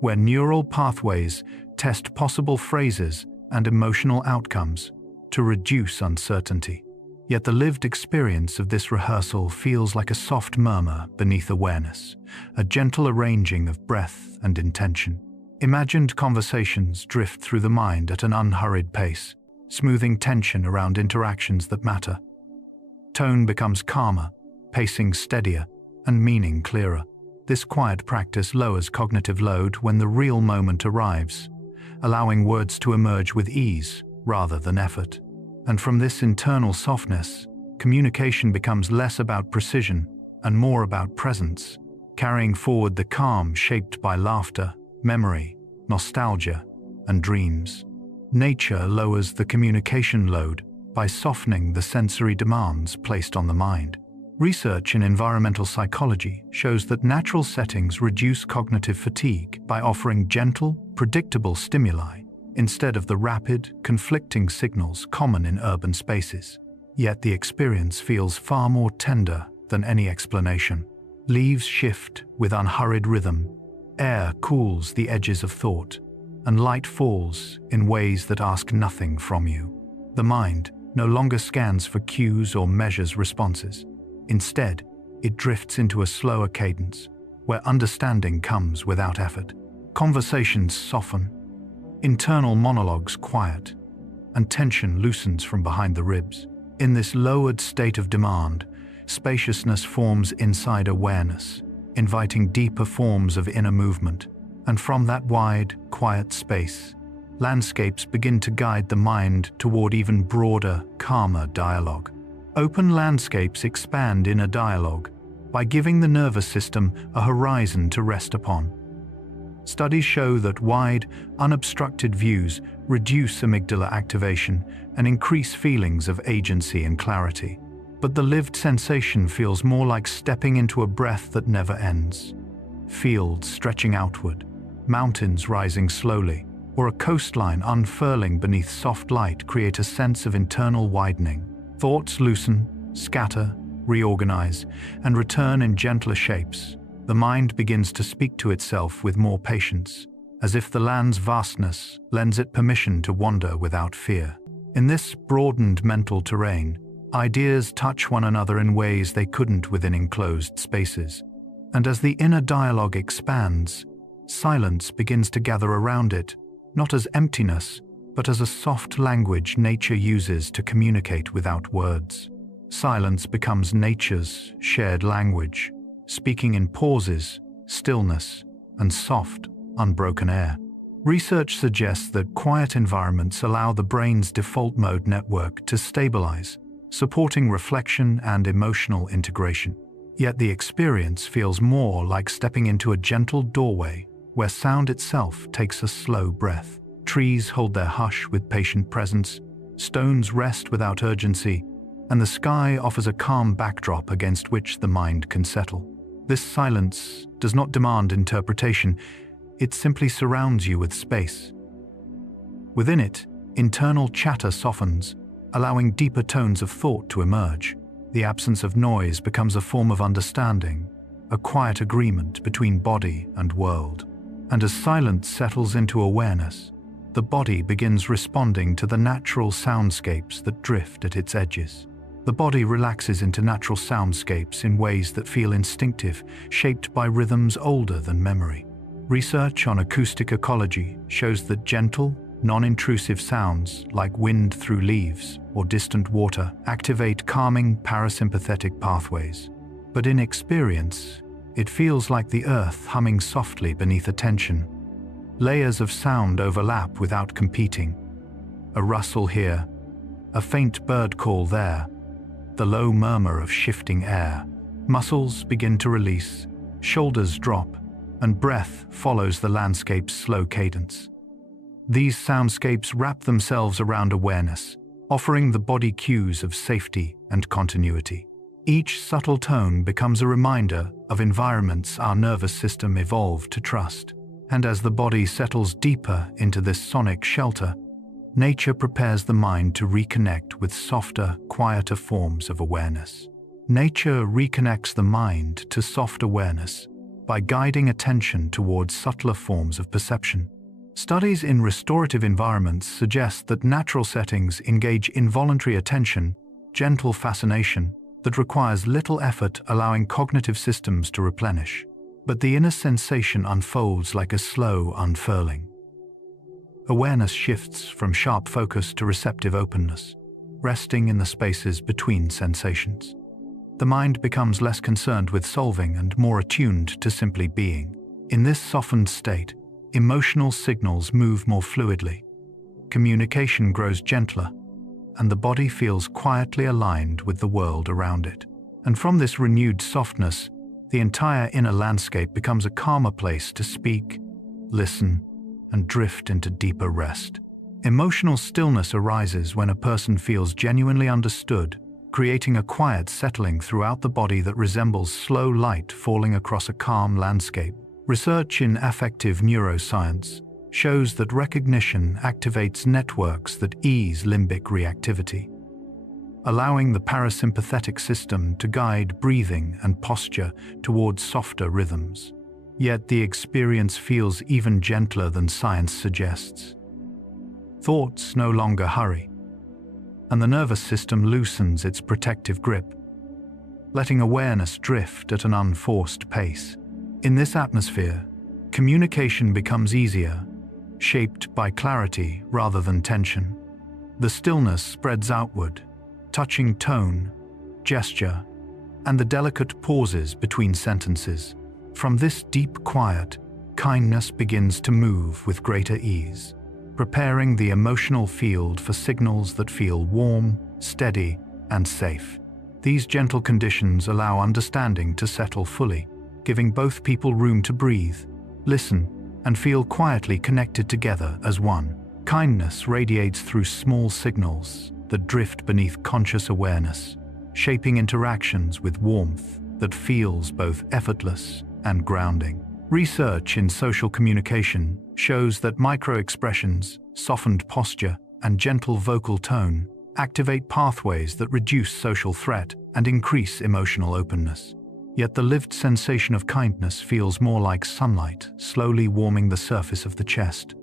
where neural pathways test possible phrases and emotional outcomes to reduce uncertainty. Yet the lived experience of this rehearsal feels like a soft murmur beneath awareness, a gentle arranging of breath and intention. Imagined conversations drift through the mind at an unhurried pace, smoothing tension around interactions that matter. Tone becomes calmer, pacing steadier, and meaning clearer. This quiet practice lowers cognitive load when the real moment arrives, allowing words to emerge with ease rather than effort. And from this internal softness, communication becomes less about precision and more about presence, carrying forward the calm shaped by laughter, memory, nostalgia, and dreams. Nature lowers the communication load by softening the sensory demands placed on the mind. Research in environmental psychology shows that natural settings reduce cognitive fatigue by offering gentle, predictable stimuli, instead of the rapid, conflicting signals common in urban spaces. Yet the experience feels far more tender than any explanation. Leaves shift with unhurried rhythm, air cools the edges of thought, and light falls in ways that ask nothing from you. The mind no longer scans for cues or measures responses. Instead, it drifts into a slower cadence, where understanding comes without effort. Conversations soften, internal monologues quiet, and tension loosens from behind the ribs. In this lowered state of demand, spaciousness forms inside awareness, inviting deeper forms of inner movement. And from that wide, quiet space, landscapes begin to guide the mind toward even broader, calmer dialogue. Open landscapes expand inner dialogue by giving the nervous system a horizon to rest upon. Studies show that wide, unobstructed views reduce amygdala activation and increase feelings of agency and clarity. But the lived sensation feels more like stepping into a breath that never ends. Fields stretching outward, mountains rising slowly, or a coastline unfurling beneath soft light create a sense of internal widening. Thoughts loosen, scatter, reorganize, and return in gentler shapes. The mind begins to speak to itself with more patience, as if the land's vastness lends it permission to wander without fear. In this broadened mental terrain, ideas touch one another in ways they couldn't within enclosed spaces. And as the inner dialogue expands, silence begins to gather around it, not as emptiness, but as a soft language nature uses to communicate without words. Silence becomes nature's shared language, speaking in pauses, stillness, and soft, unbroken air. Research suggests that quiet environments allow the brain's default mode network to stabilize, supporting reflection and emotional integration. Yet the experience feels more like stepping into a gentle doorway where sound itself takes a slow breath. Trees hold their hush with patient presence, stones rest without urgency, and the sky offers a calm backdrop against which the mind can settle. This silence does not demand interpretation, it simply surrounds you with space. Within it, internal chatter softens, allowing deeper tones of thought to emerge. The absence of noise becomes a form of understanding, a quiet agreement between body and world. And as silence settles into awareness, the body begins responding to the natural soundscapes that drift at its edges. The body relaxes into natural soundscapes in ways that feel instinctive, shaped by rhythms older than memory. Research on acoustic ecology shows that gentle, non-intrusive sounds like wind through leaves or distant water activate calming parasympathetic pathways. But in experience, it feels like the earth humming softly beneath attention. Layers of sound overlap without competing. A rustle here, a faint bird call there, the low murmur of shifting air. Muscles begin to release, shoulders drop, and breath follows the landscape's slow cadence. These soundscapes wrap themselves around awareness, offering the body cues of safety and continuity. Each subtle tone becomes a reminder of environments our nervous system evolved to trust. And as the body settles deeper into this sonic shelter, nature prepares the mind to reconnect with softer, quieter forms of awareness. Nature reconnects the mind to soft awareness by guiding attention towards subtler forms of perception. Studies in restorative environments suggest that natural settings engage involuntary attention, gentle fascination, that requires little effort, allowing cognitive systems to replenish. But the inner sensation unfolds like a slow unfurling. Awareness shifts from sharp focus to receptive openness, resting in the spaces between sensations. The mind becomes less concerned with solving and more attuned to simply being. In this softened state, emotional signals move more fluidly. Communication grows gentler, and the body feels quietly aligned with the world around it. And from this renewed softness, the entire inner landscape becomes a calmer place to speak, listen, and drift into deeper rest. Emotional stillness arises when a person feels genuinely understood, creating a quiet settling throughout the body that resembles slow light falling across a calm landscape. Research in affective neuroscience shows that recognition activates networks that ease limbic reactivity, allowing the parasympathetic system to guide breathing and posture towards softer rhythms. Yet the experience feels even gentler than science suggests. Thoughts no longer hurry, and the nervous system loosens its protective grip, letting awareness drift at an unforced pace. In this atmosphere, communication becomes easier, shaped by clarity rather than tension. The stillness spreads outward, touching tone, gesture, and the delicate pauses between sentences. From this deep quiet, kindness begins to move with greater ease, preparing the emotional field for signals that feel warm, steady, and safe. These gentle conditions allow understanding to settle fully, giving both people room to breathe, listen, and feel quietly connected together as one. Kindness radiates through small signals that drift beneath conscious awareness, shaping interactions with warmth that feels both effortless and grounding. Research in social communication shows that micro-expressions, softened posture, and gentle vocal tone activate pathways that reduce social threat and increase emotional openness. Yet the lived sensation of kindness feels more like sunlight, slowly warming the surface of the chest,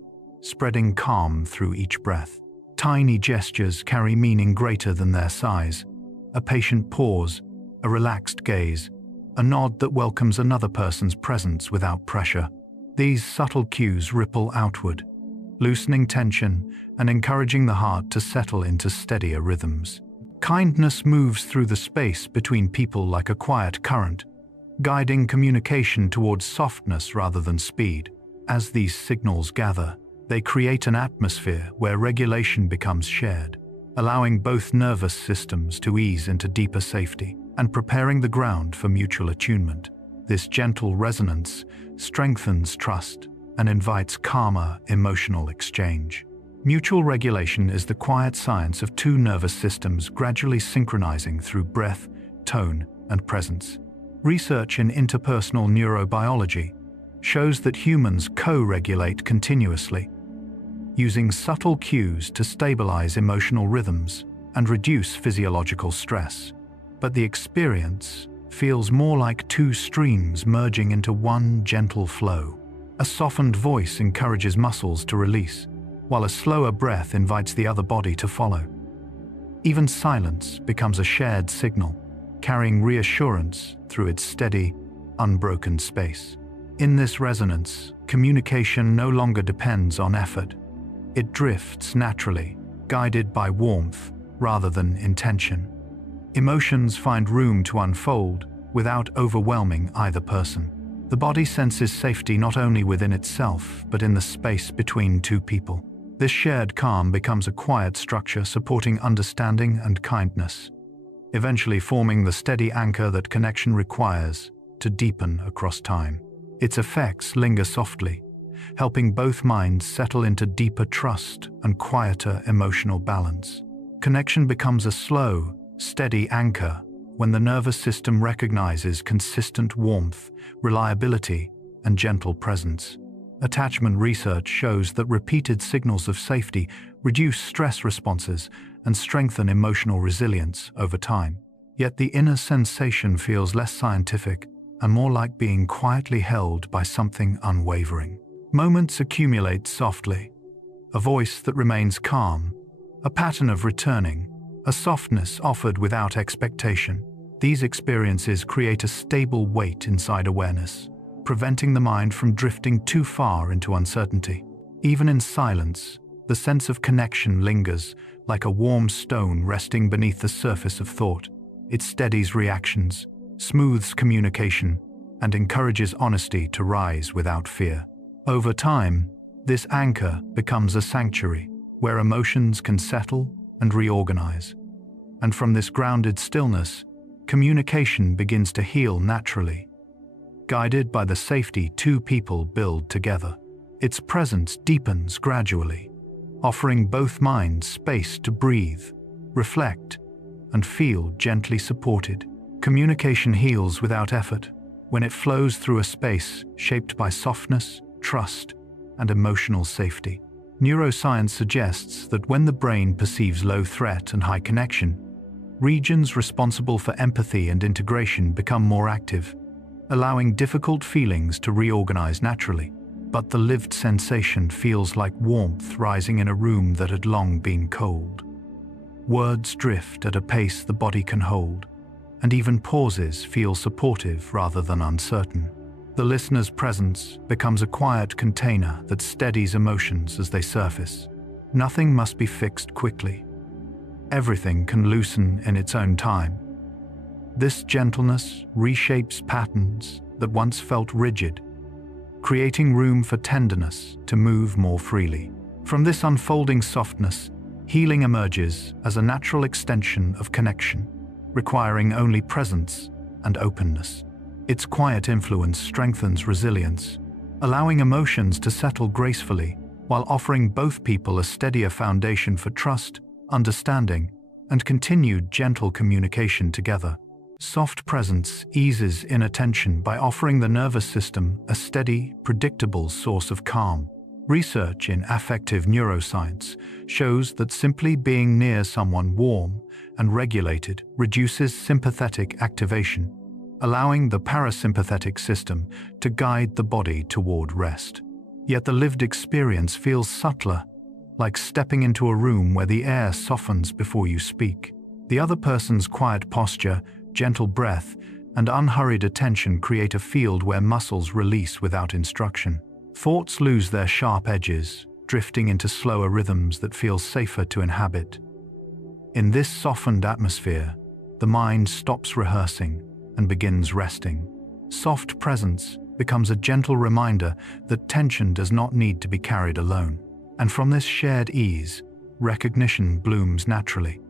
spreading calm through each breath. Tiny gestures carry meaning greater than their size. A patient pause, a relaxed gaze, a nod that welcomes another person's presence without pressure. These subtle cues ripple outward, loosening tension and encouraging the heart to settle into steadier rhythms. Kindness moves through the space between people like a quiet current, guiding communication towards softness rather than speed. As these signals gather, they create an atmosphere where regulation becomes shared, allowing both nervous systems to ease into deeper safety and preparing the ground for mutual attunement. This gentle resonance strengthens trust and invites calmer emotional exchange. Mutual regulation is the quiet science of two nervous systems gradually synchronizing through breath, tone, and presence. Research in interpersonal neurobiology shows that humans co-regulate continuously, using subtle cues to stabilize emotional rhythms and reduce physiological stress. But the experience feels more like two streams merging into one gentle flow. A softened voice encourages muscles to release, while a slower breath invites the other body to follow. Even silence becomes a shared signal, carrying reassurance through its steady, unbroken space. In this resonance, communication no longer depends on effort. It drifts naturally, guided by warmth rather than intention. Emotions find room to unfold without overwhelming either person. The body senses safety not only within itself, but in the space between two people. This shared calm becomes a quiet structure supporting understanding and kindness, eventually forming the steady anchor that connection requires to deepen across time. Its effects linger softly, helping both minds settle into deeper trust and quieter emotional balance. Connection becomes a slow, steady anchor when the nervous system recognizes consistent warmth, reliability, and gentle presence. Attachment research shows that repeated signals of safety reduce stress responses and strengthen emotional resilience over time. Yet the inner sensation feels less scientific and more like being quietly held by something unwavering. Moments accumulate softly, a voice that remains calm, a pattern of returning, a softness offered without expectation. These experiences create a stable weight inside awareness, preventing the mind from drifting too far into uncertainty. Even in silence, the sense of connection lingers like a warm stone resting beneath the surface of thought. It steadies reactions, smooths communication, and encourages honesty to rise without fear. Over time, this anchor becomes a sanctuary where emotions can settle and reorganize. And from this grounded stillness, communication begins to heal naturally, guided by the safety two people build together. Its presence deepens gradually, offering both minds space to breathe, reflect, and feel gently supported. Communication heals without effort when it flows through a space shaped by softness, trust, and emotional safety. Neuroscience suggests that when the brain perceives low threat and high connection, regions responsible for empathy and integration become more active, allowing difficult feelings to reorganize naturally. But the lived sensation feels like warmth rising in a room that had long been cold. Words drift at a pace the body can hold, and even pauses feel supportive rather than uncertain. The listener's presence becomes a quiet container that steadies emotions as they surface. Nothing must be fixed quickly. Everything can loosen in its own time. This gentleness reshapes patterns that once felt rigid, creating room for tenderness to move more freely. From this unfolding softness, healing emerges as a natural extension of connection, requiring only presence and openness. Its quiet influence strengthens resilience, allowing emotions to settle gracefully while offering both people a steadier foundation for trust, understanding, and continued gentle communication together. Soft presence eases inattention by offering the nervous system a steady, predictable source of calm. Research in affective neuroscience shows that simply being near someone warm and regulated reduces sympathetic activation, allowing the parasympathetic system to guide the body toward rest. Yet the lived experience feels subtler, like stepping into a room where the air softens before you speak. The other person's quiet posture, gentle breath, and unhurried attention create a field where muscles release without instruction. Thoughts lose their sharp edges, drifting into slower rhythms that feel safer to inhabit. In this softened atmosphere, the mind stops rehearsing and begins resting. Soft presence becomes a gentle reminder that tension does not need to be carried alone. And from this shared ease, recognition blooms naturally,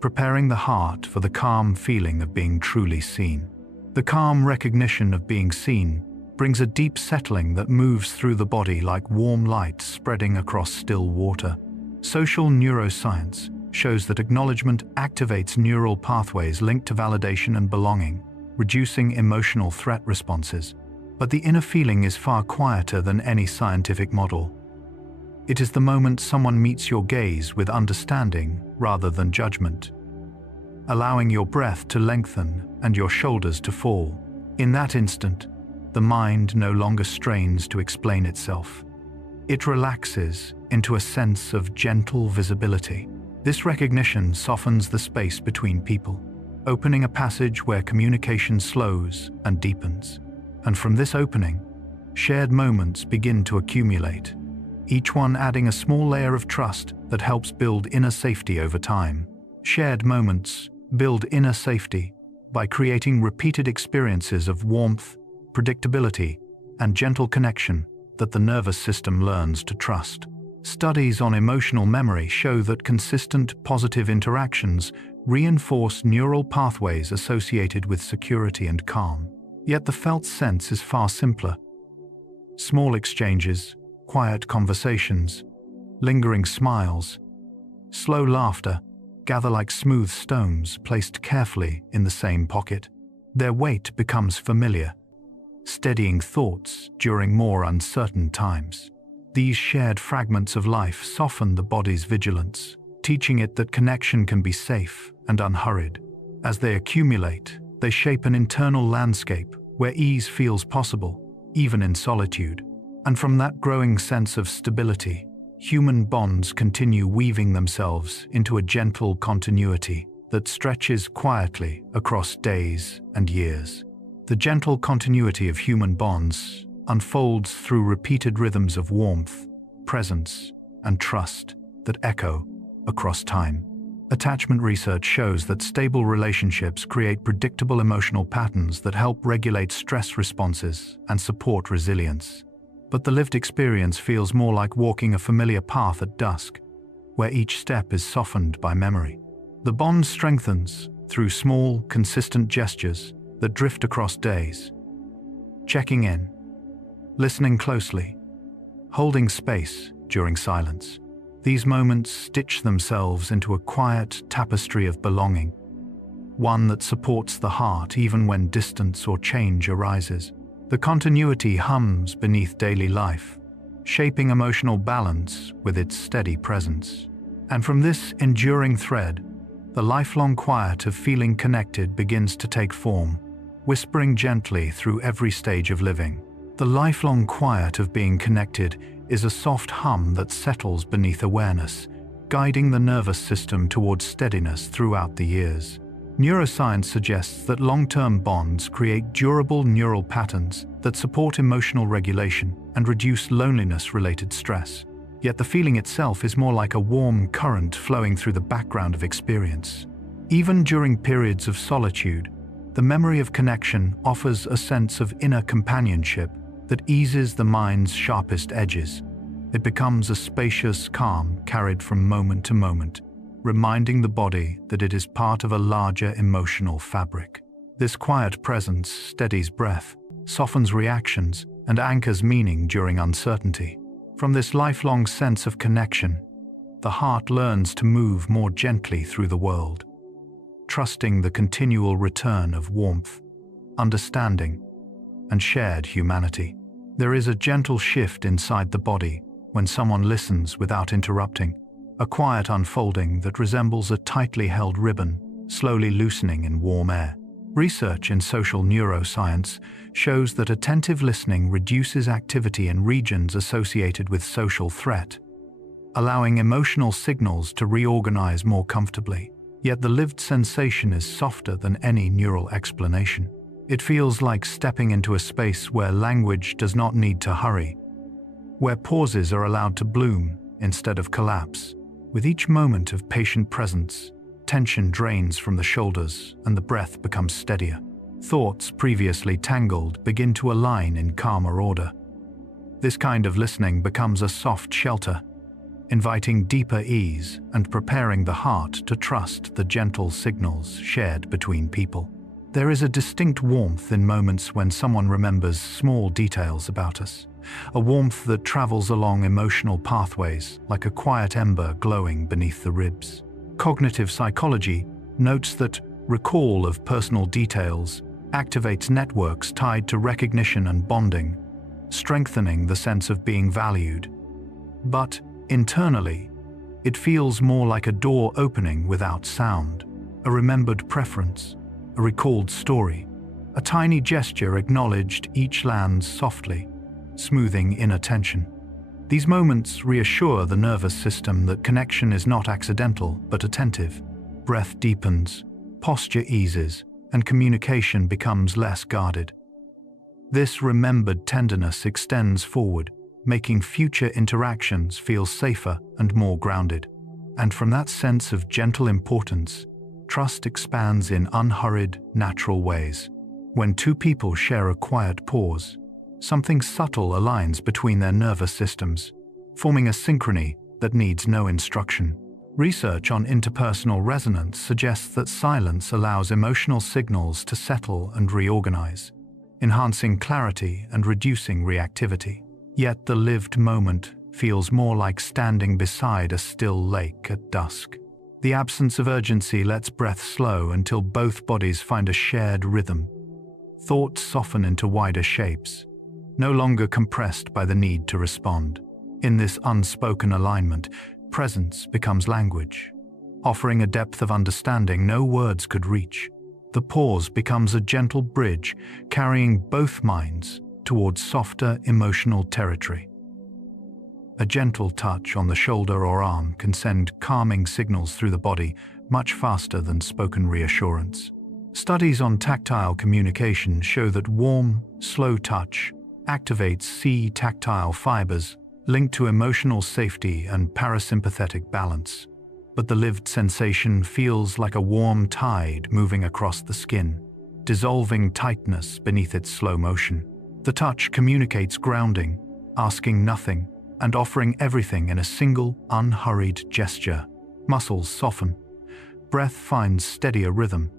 preparing the heart for the calm feeling of being truly seen. The calm recognition of being seen brings a deep settling that moves through the body like warm light spreading across still water. Social neuroscience shows that acknowledgement activates neural pathways linked to validation and belonging, reducing emotional threat responses. But the inner feeling is far quieter than any scientific model. It is the moment someone meets your gaze with understanding rather than judgment, allowing your breath to lengthen and your shoulders to fall. In that instant, the mind no longer strains to explain itself. It relaxes into a sense of gentle visibility. This recognition softens the space between people, opening a passage where communication slows and deepens. And from this opening, shared moments begin to accumulate, each one adding a small layer of trust that helps build inner safety over time. Shared moments build inner safety by creating repeated experiences of warmth, predictability, and gentle connection that the nervous system learns to trust. Studies on emotional memory show that consistent positive interactions reinforce neural pathways associated with security and calm. Yet the felt sense is far simpler. Small exchanges, quiet conversations, lingering smiles, slow laughter gather like smooth stones placed carefully in the same pocket. Their weight becomes familiar, steadying thoughts during more uncertain times. These shared fragments of life soften the body's vigilance, teaching it that connection can be safe and unhurried. As they accumulate, they shape an internal landscape where ease feels possible, even in solitude. And from that growing sense of stability, human bonds continue weaving themselves into a gentle continuity that stretches quietly across days and years. The gentle continuity of human bonds unfolds through repeated rhythms of warmth, presence, and trust that echo across time. Attachment research shows that stable relationships create predictable emotional patterns that help regulate stress responses and support resilience. But the lived experience feels more like walking a familiar path at dusk, where each step is softened by memory. The bond strengthens through small, consistent gestures that drift across days. Checking in, listening closely, holding space during silence. These moments stitch themselves into a quiet tapestry of belonging, one that supports the heart even when distance or change arises. The continuity hums beneath daily life, shaping emotional balance with its steady presence. And from this enduring thread, the lifelong quiet of feeling connected begins to take form, whispering gently through every stage of living. The lifelong quiet of being connected is a soft hum that settles beneath awareness, guiding the nervous system towards steadiness throughout the years. Neuroscience suggests that long-term bonds create durable neural patterns that support emotional regulation and reduce loneliness-related stress. Yet the feeling itself is more like a warm current flowing through the background of experience. Even during periods of solitude, the memory of connection offers a sense of inner companionship that eases the mind's sharpest edges. It becomes a spacious calm carried from moment to moment, reminding the body that it is part of a larger emotional fabric. This quiet presence steadies breath, softens reactions, and anchors meaning during uncertainty. From this lifelong sense of connection, the heart learns to move more gently through the world, trusting the continual return of warmth, understanding, and shared humanity. There is a gentle shift inside the body when someone listens without interrupting, a quiet unfolding that resembles a tightly held ribbon, slowly loosening in warm air. Research in social neuroscience shows that attentive listening reduces activity in regions associated with social threat, allowing emotional signals to reorganize more comfortably. Yet the lived sensation is softer than any neural explanation. It feels like stepping into a space where language does not need to hurry, where pauses are allowed to bloom instead of collapse. With each moment of patient presence, tension drains from the shoulders and the breath becomes steadier. Thoughts previously tangled begin to align in calmer order. This kind of listening becomes a soft shelter, inviting deeper ease and preparing the heart to trust the gentle signals shared between people. There is a distinct warmth in moments when someone remembers small details about us, a warmth that travels along emotional pathways like a quiet ember glowing beneath the ribs. Cognitive psychology notes that recall of personal details activates networks tied to recognition and bonding, strengthening the sense of being valued. But internally, it feels more like a door opening without sound, a remembered preference, a recalled story. A tiny gesture acknowledged each lands softly, smoothing inner tension. These moments reassure the nervous system that connection is not accidental but attentive. Breath deepens, posture eases, and communication becomes less guarded. This remembered tenderness extends forward, making future interactions feel safer and more grounded. And from that sense of gentle importance, trust expands in unhurried, natural ways. When two people share a quiet pause, something subtle aligns between their nervous systems, forming a synchrony that needs no instruction. Research on interpersonal resonance suggests that silence allows emotional signals to settle and reorganize, enhancing clarity and reducing reactivity. Yet the lived moment feels more like standing beside a still lake at dusk. The absence of urgency lets breath slow until both bodies find a shared rhythm. Thoughts soften into wider shapes, no longer compressed by the need to respond. In this unspoken alignment, presence becomes language, offering a depth of understanding no words could reach. The pause becomes a gentle bridge, carrying both minds towards softer emotional territory. A gentle touch on the shoulder or arm can send calming signals through the body much faster than spoken reassurance. Studies on tactile communication show that warm, slow touch activates C-tactile fibers linked to emotional safety and parasympathetic balance. But the lived sensation feels like a warm tide moving across the skin, dissolving tightness beneath its slow motion. The touch communicates grounding, asking nothing, and offering everything in a single, unhurried gesture. Muscles soften, breath finds steadier rhythm,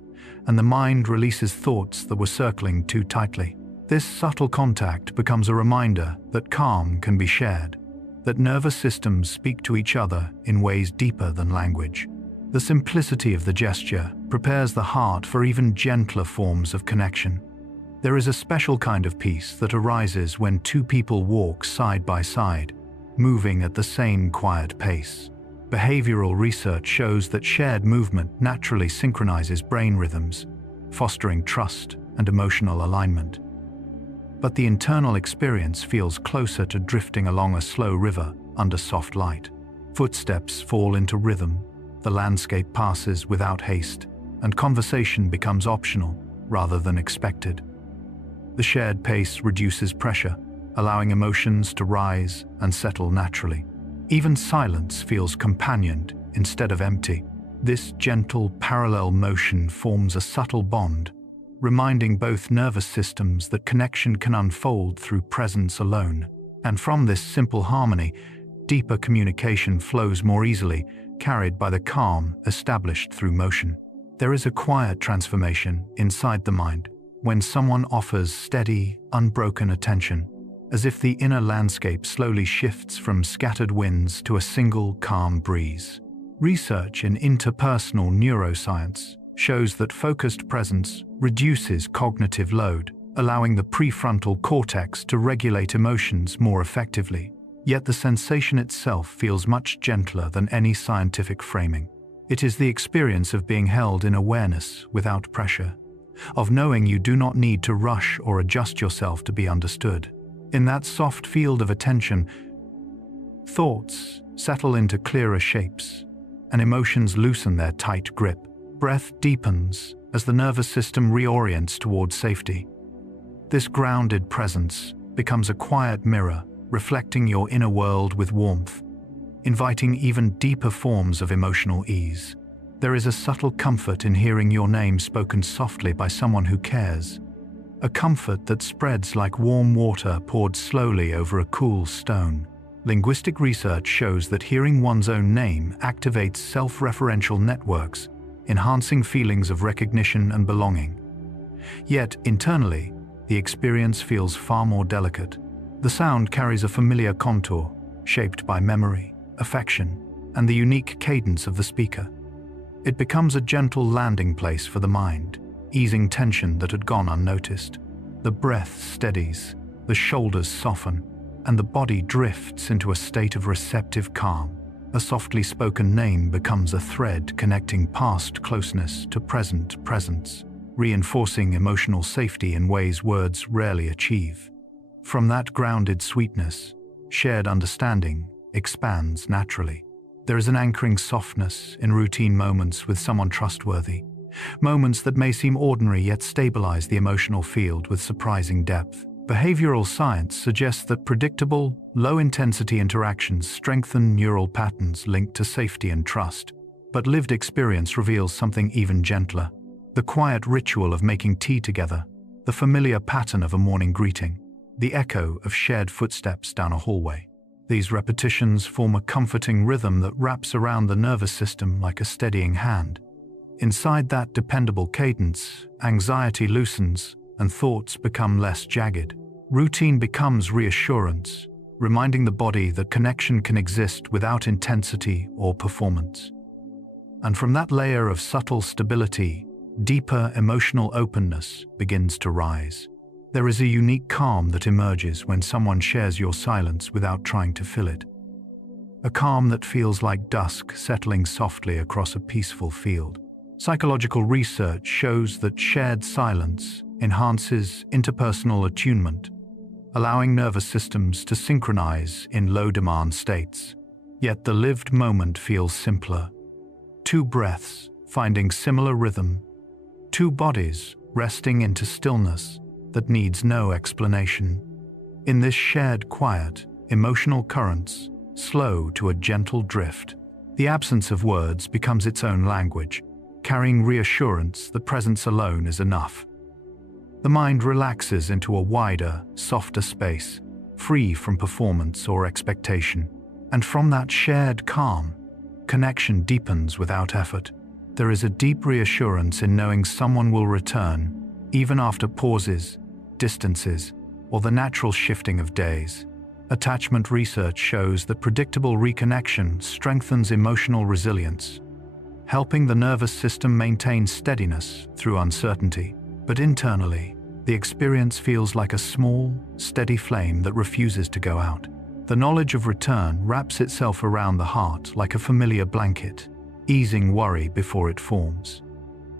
and the mind releases thoughts that were circling too tightly. This subtle contact becomes a reminder that calm can be shared, that nervous systems speak to each other in ways deeper than language. The simplicity of the gesture prepares the heart for even gentler forms of connection. There is a special kind of peace that arises when two people walk side by side, moving at the same quiet pace. Behavioral research shows that shared movement naturally synchronizes brain rhythms, fostering trust and emotional alignment. But the internal experience feels closer to drifting along a slow river under soft light. Footsteps fall into rhythm, the landscape passes without haste, and conversation becomes optional rather than expected. The shared pace reduces pressure, allowing emotions to rise and settle naturally. Even silence feels companioned instead of empty. This gentle parallel motion forms a subtle bond, reminding both nervous systems that connection can unfold through presence alone. And from this simple harmony, deeper communication flows more easily, carried by the calm established through motion. There is a quiet transformation inside the mind when someone offers steady, unbroken attention, as if the inner landscape slowly shifts from scattered winds to a single calm breeze. Research in interpersonal neuroscience shows that focused presence reduces cognitive load, allowing the prefrontal cortex to regulate emotions more effectively. Yet the sensation itself feels much gentler than any scientific framing. It is the experience of being held in awareness without pressure, of knowing you do not need to rush or adjust yourself to be understood. In that soft field of attention, thoughts settle into clearer shapes, and emotions loosen their tight grip. Breath deepens as the nervous system reorients towards safety. This grounded presence becomes a quiet mirror, reflecting your inner world with warmth, inviting even deeper forms of emotional ease. There is a subtle comfort in hearing your name spoken softly by someone who cares, a comfort that spreads like warm water poured slowly over a cool stone. Linguistic research shows that hearing one's own name activates self-referential networks, enhancing feelings of recognition and belonging. Yet, internally, the experience feels far more delicate. The sound carries a familiar contour, shaped by memory, affection, and the unique cadence of the speaker. It becomes a gentle landing place for the mind, easing tension that had gone unnoticed. The breath steadies, the shoulders soften, and the body drifts into a state of receptive calm. A softly spoken name becomes a thread connecting past closeness to present presence, reinforcing emotional safety in ways words rarely achieve. From that grounded sweetness, shared understanding expands naturally. There is an anchoring softness in routine moments with someone trustworthy. Moments that may seem ordinary yet stabilize the emotional field with surprising depth. Behavioral science suggests that predictable, low-intensity interactions strengthen neural patterns linked to safety and trust. But lived experience reveals something even gentler. The quiet ritual of making tea together, the familiar pattern of a morning greeting, the echo of shared footsteps down a hallway. These repetitions form a comforting rhythm that wraps around the nervous system like a steadying hand. Inside that dependable cadence, anxiety loosens and thoughts become less jagged. Routine becomes reassurance, reminding the body that connection can exist without intensity or performance. And from that layer of subtle stability, deeper emotional openness begins to rise. There is a unique calm that emerges when someone shares your silence without trying to fill it. A calm that feels like dusk settling softly across a peaceful field. Psychological research shows that shared silence enhances interpersonal attunement, allowing nervous systems to synchronize in low-demand states. Yet the lived moment feels simpler. Two breaths finding similar rhythm, two bodies resting into stillness that needs no explanation. In this shared quiet, emotional currents slow to a gentle drift. The absence of words becomes its own language, carrying reassurance that presence alone is enough. The mind relaxes into a wider, softer space, free from performance or expectation. And from that shared calm, connection deepens without effort. There is a deep reassurance in knowing someone will return, even after pauses, distances, or the natural shifting of days. Attachment research shows that predictable reconnection strengthens emotional resilience, helping the nervous system maintain steadiness through uncertainty. But internally, the experience feels like a small, steady flame that refuses to go out. The knowledge of return wraps itself around the heart like a familiar blanket, easing worry before it forms.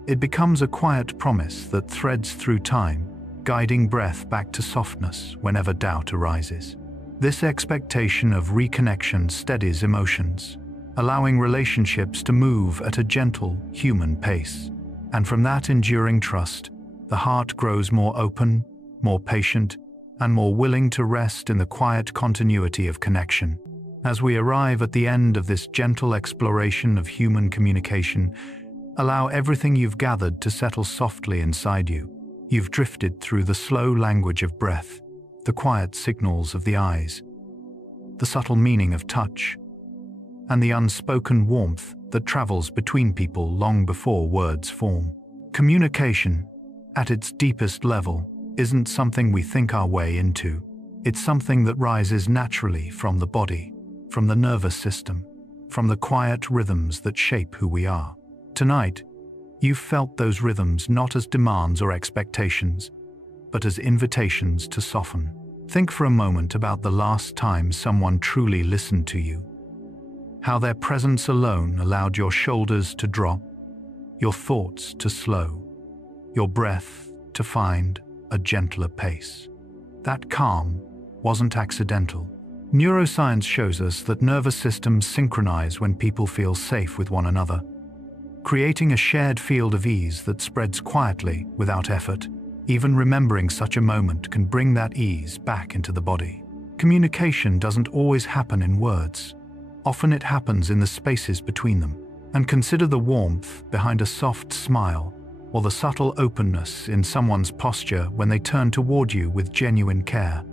It becomes a quiet promise that threads through time, guiding breath back to softness whenever doubt arises. This expectation of reconnection steadies emotions, allowing relationships to move at a gentle, human pace. And from that enduring trust, the heart grows more open, more patient, and more willing to rest in the quiet continuity of connection. As we arrive at the end of this gentle exploration of human communication, allow everything you've gathered to settle softly inside you. You've drifted through the slow language of breath, the quiet signals of the eyes, the subtle meaning of touch, and the unspoken warmth that travels between people long before words form. Communication, at its deepest level, isn't something we think our way into. It's something that rises naturally from the body, from the nervous system, from the quiet rhythms that shape who we are. Tonight, you've felt those rhythms not as demands or expectations, but as invitations to soften. Think for a moment about the last time someone truly listened to you. How their presence alone allowed your shoulders to drop, your thoughts to slow, your breath to find a gentler pace. That calm wasn't accidental. Neuroscience shows us that nervous systems synchronize when people feel safe with one another, creating a shared field of ease that spreads quietly without effort. Even remembering such a moment can bring that ease back into the body. Communication doesn't always happen in words. Often it happens in the spaces between them. And consider the warmth behind a soft smile, or the subtle openness in someone's posture when they turn toward you with genuine care.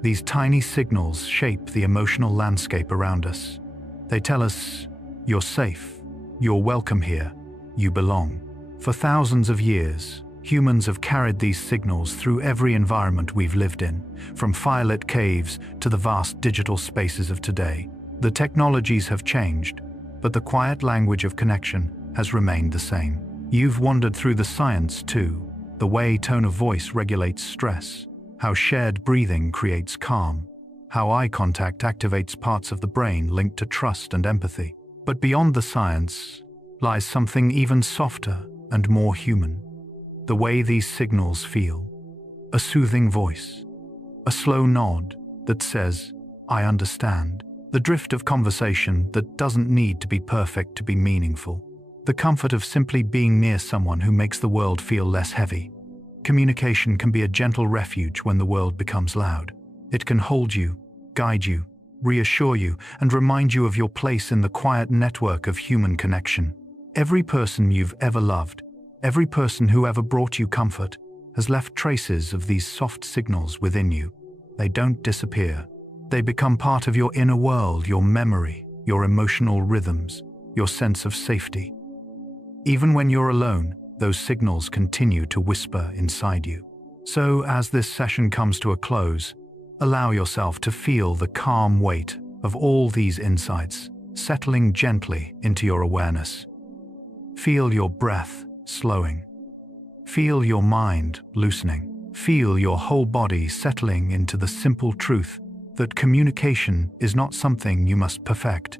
These tiny signals shape the emotional landscape around us. They tell us, you're safe, you're welcome here, you belong. For thousands of years, humans have carried these signals through every environment we've lived in, from firelit caves to the vast digital spaces of today. The technologies have changed, but the quiet language of connection has remained the same. You've wandered through the science too, the way tone of voice regulates stress, how shared breathing creates calm, how eye contact activates parts of the brain linked to trust and empathy. But beyond the science lies something even softer and more human. The way these signals feel. A soothing voice, a slow nod that says, I understand. The drift of conversation that doesn't need to be perfect to be meaningful. The comfort of simply being near someone who makes the world feel less heavy. Communication can be a gentle refuge when the world becomes loud. It can hold you, guide you, reassure you, and remind you of your place in the quiet network of human connection. Every person you've ever loved, every person who ever brought you comfort, has left traces of these soft signals within you. They don't disappear. They become part of your inner world, your memory, your emotional rhythms, your sense of safety. Even when you're alone, those signals continue to whisper inside you. So, as this session comes to a close, allow yourself to feel the calm weight of all these insights settling gently into your awareness. Feel your breath slowing. Feel your mind loosening. Feel your whole body settling into the simple truth that communication is not something you must perfect.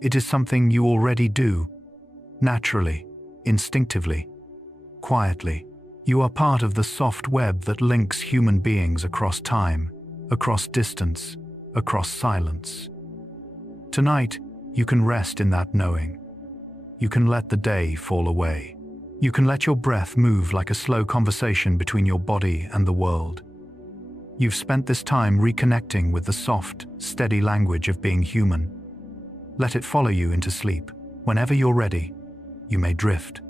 It is something you already do, naturally, instinctively, quietly. You are part of the soft web that links human beings across time, across distance, across silence. Tonight, you can rest in that knowing. You can let the day fall away. You can let your breath move like a slow conversation between your body and the world. You've spent this time reconnecting with the soft, steady language of being human. Let it follow you into sleep. Whenever you're ready, you may drift.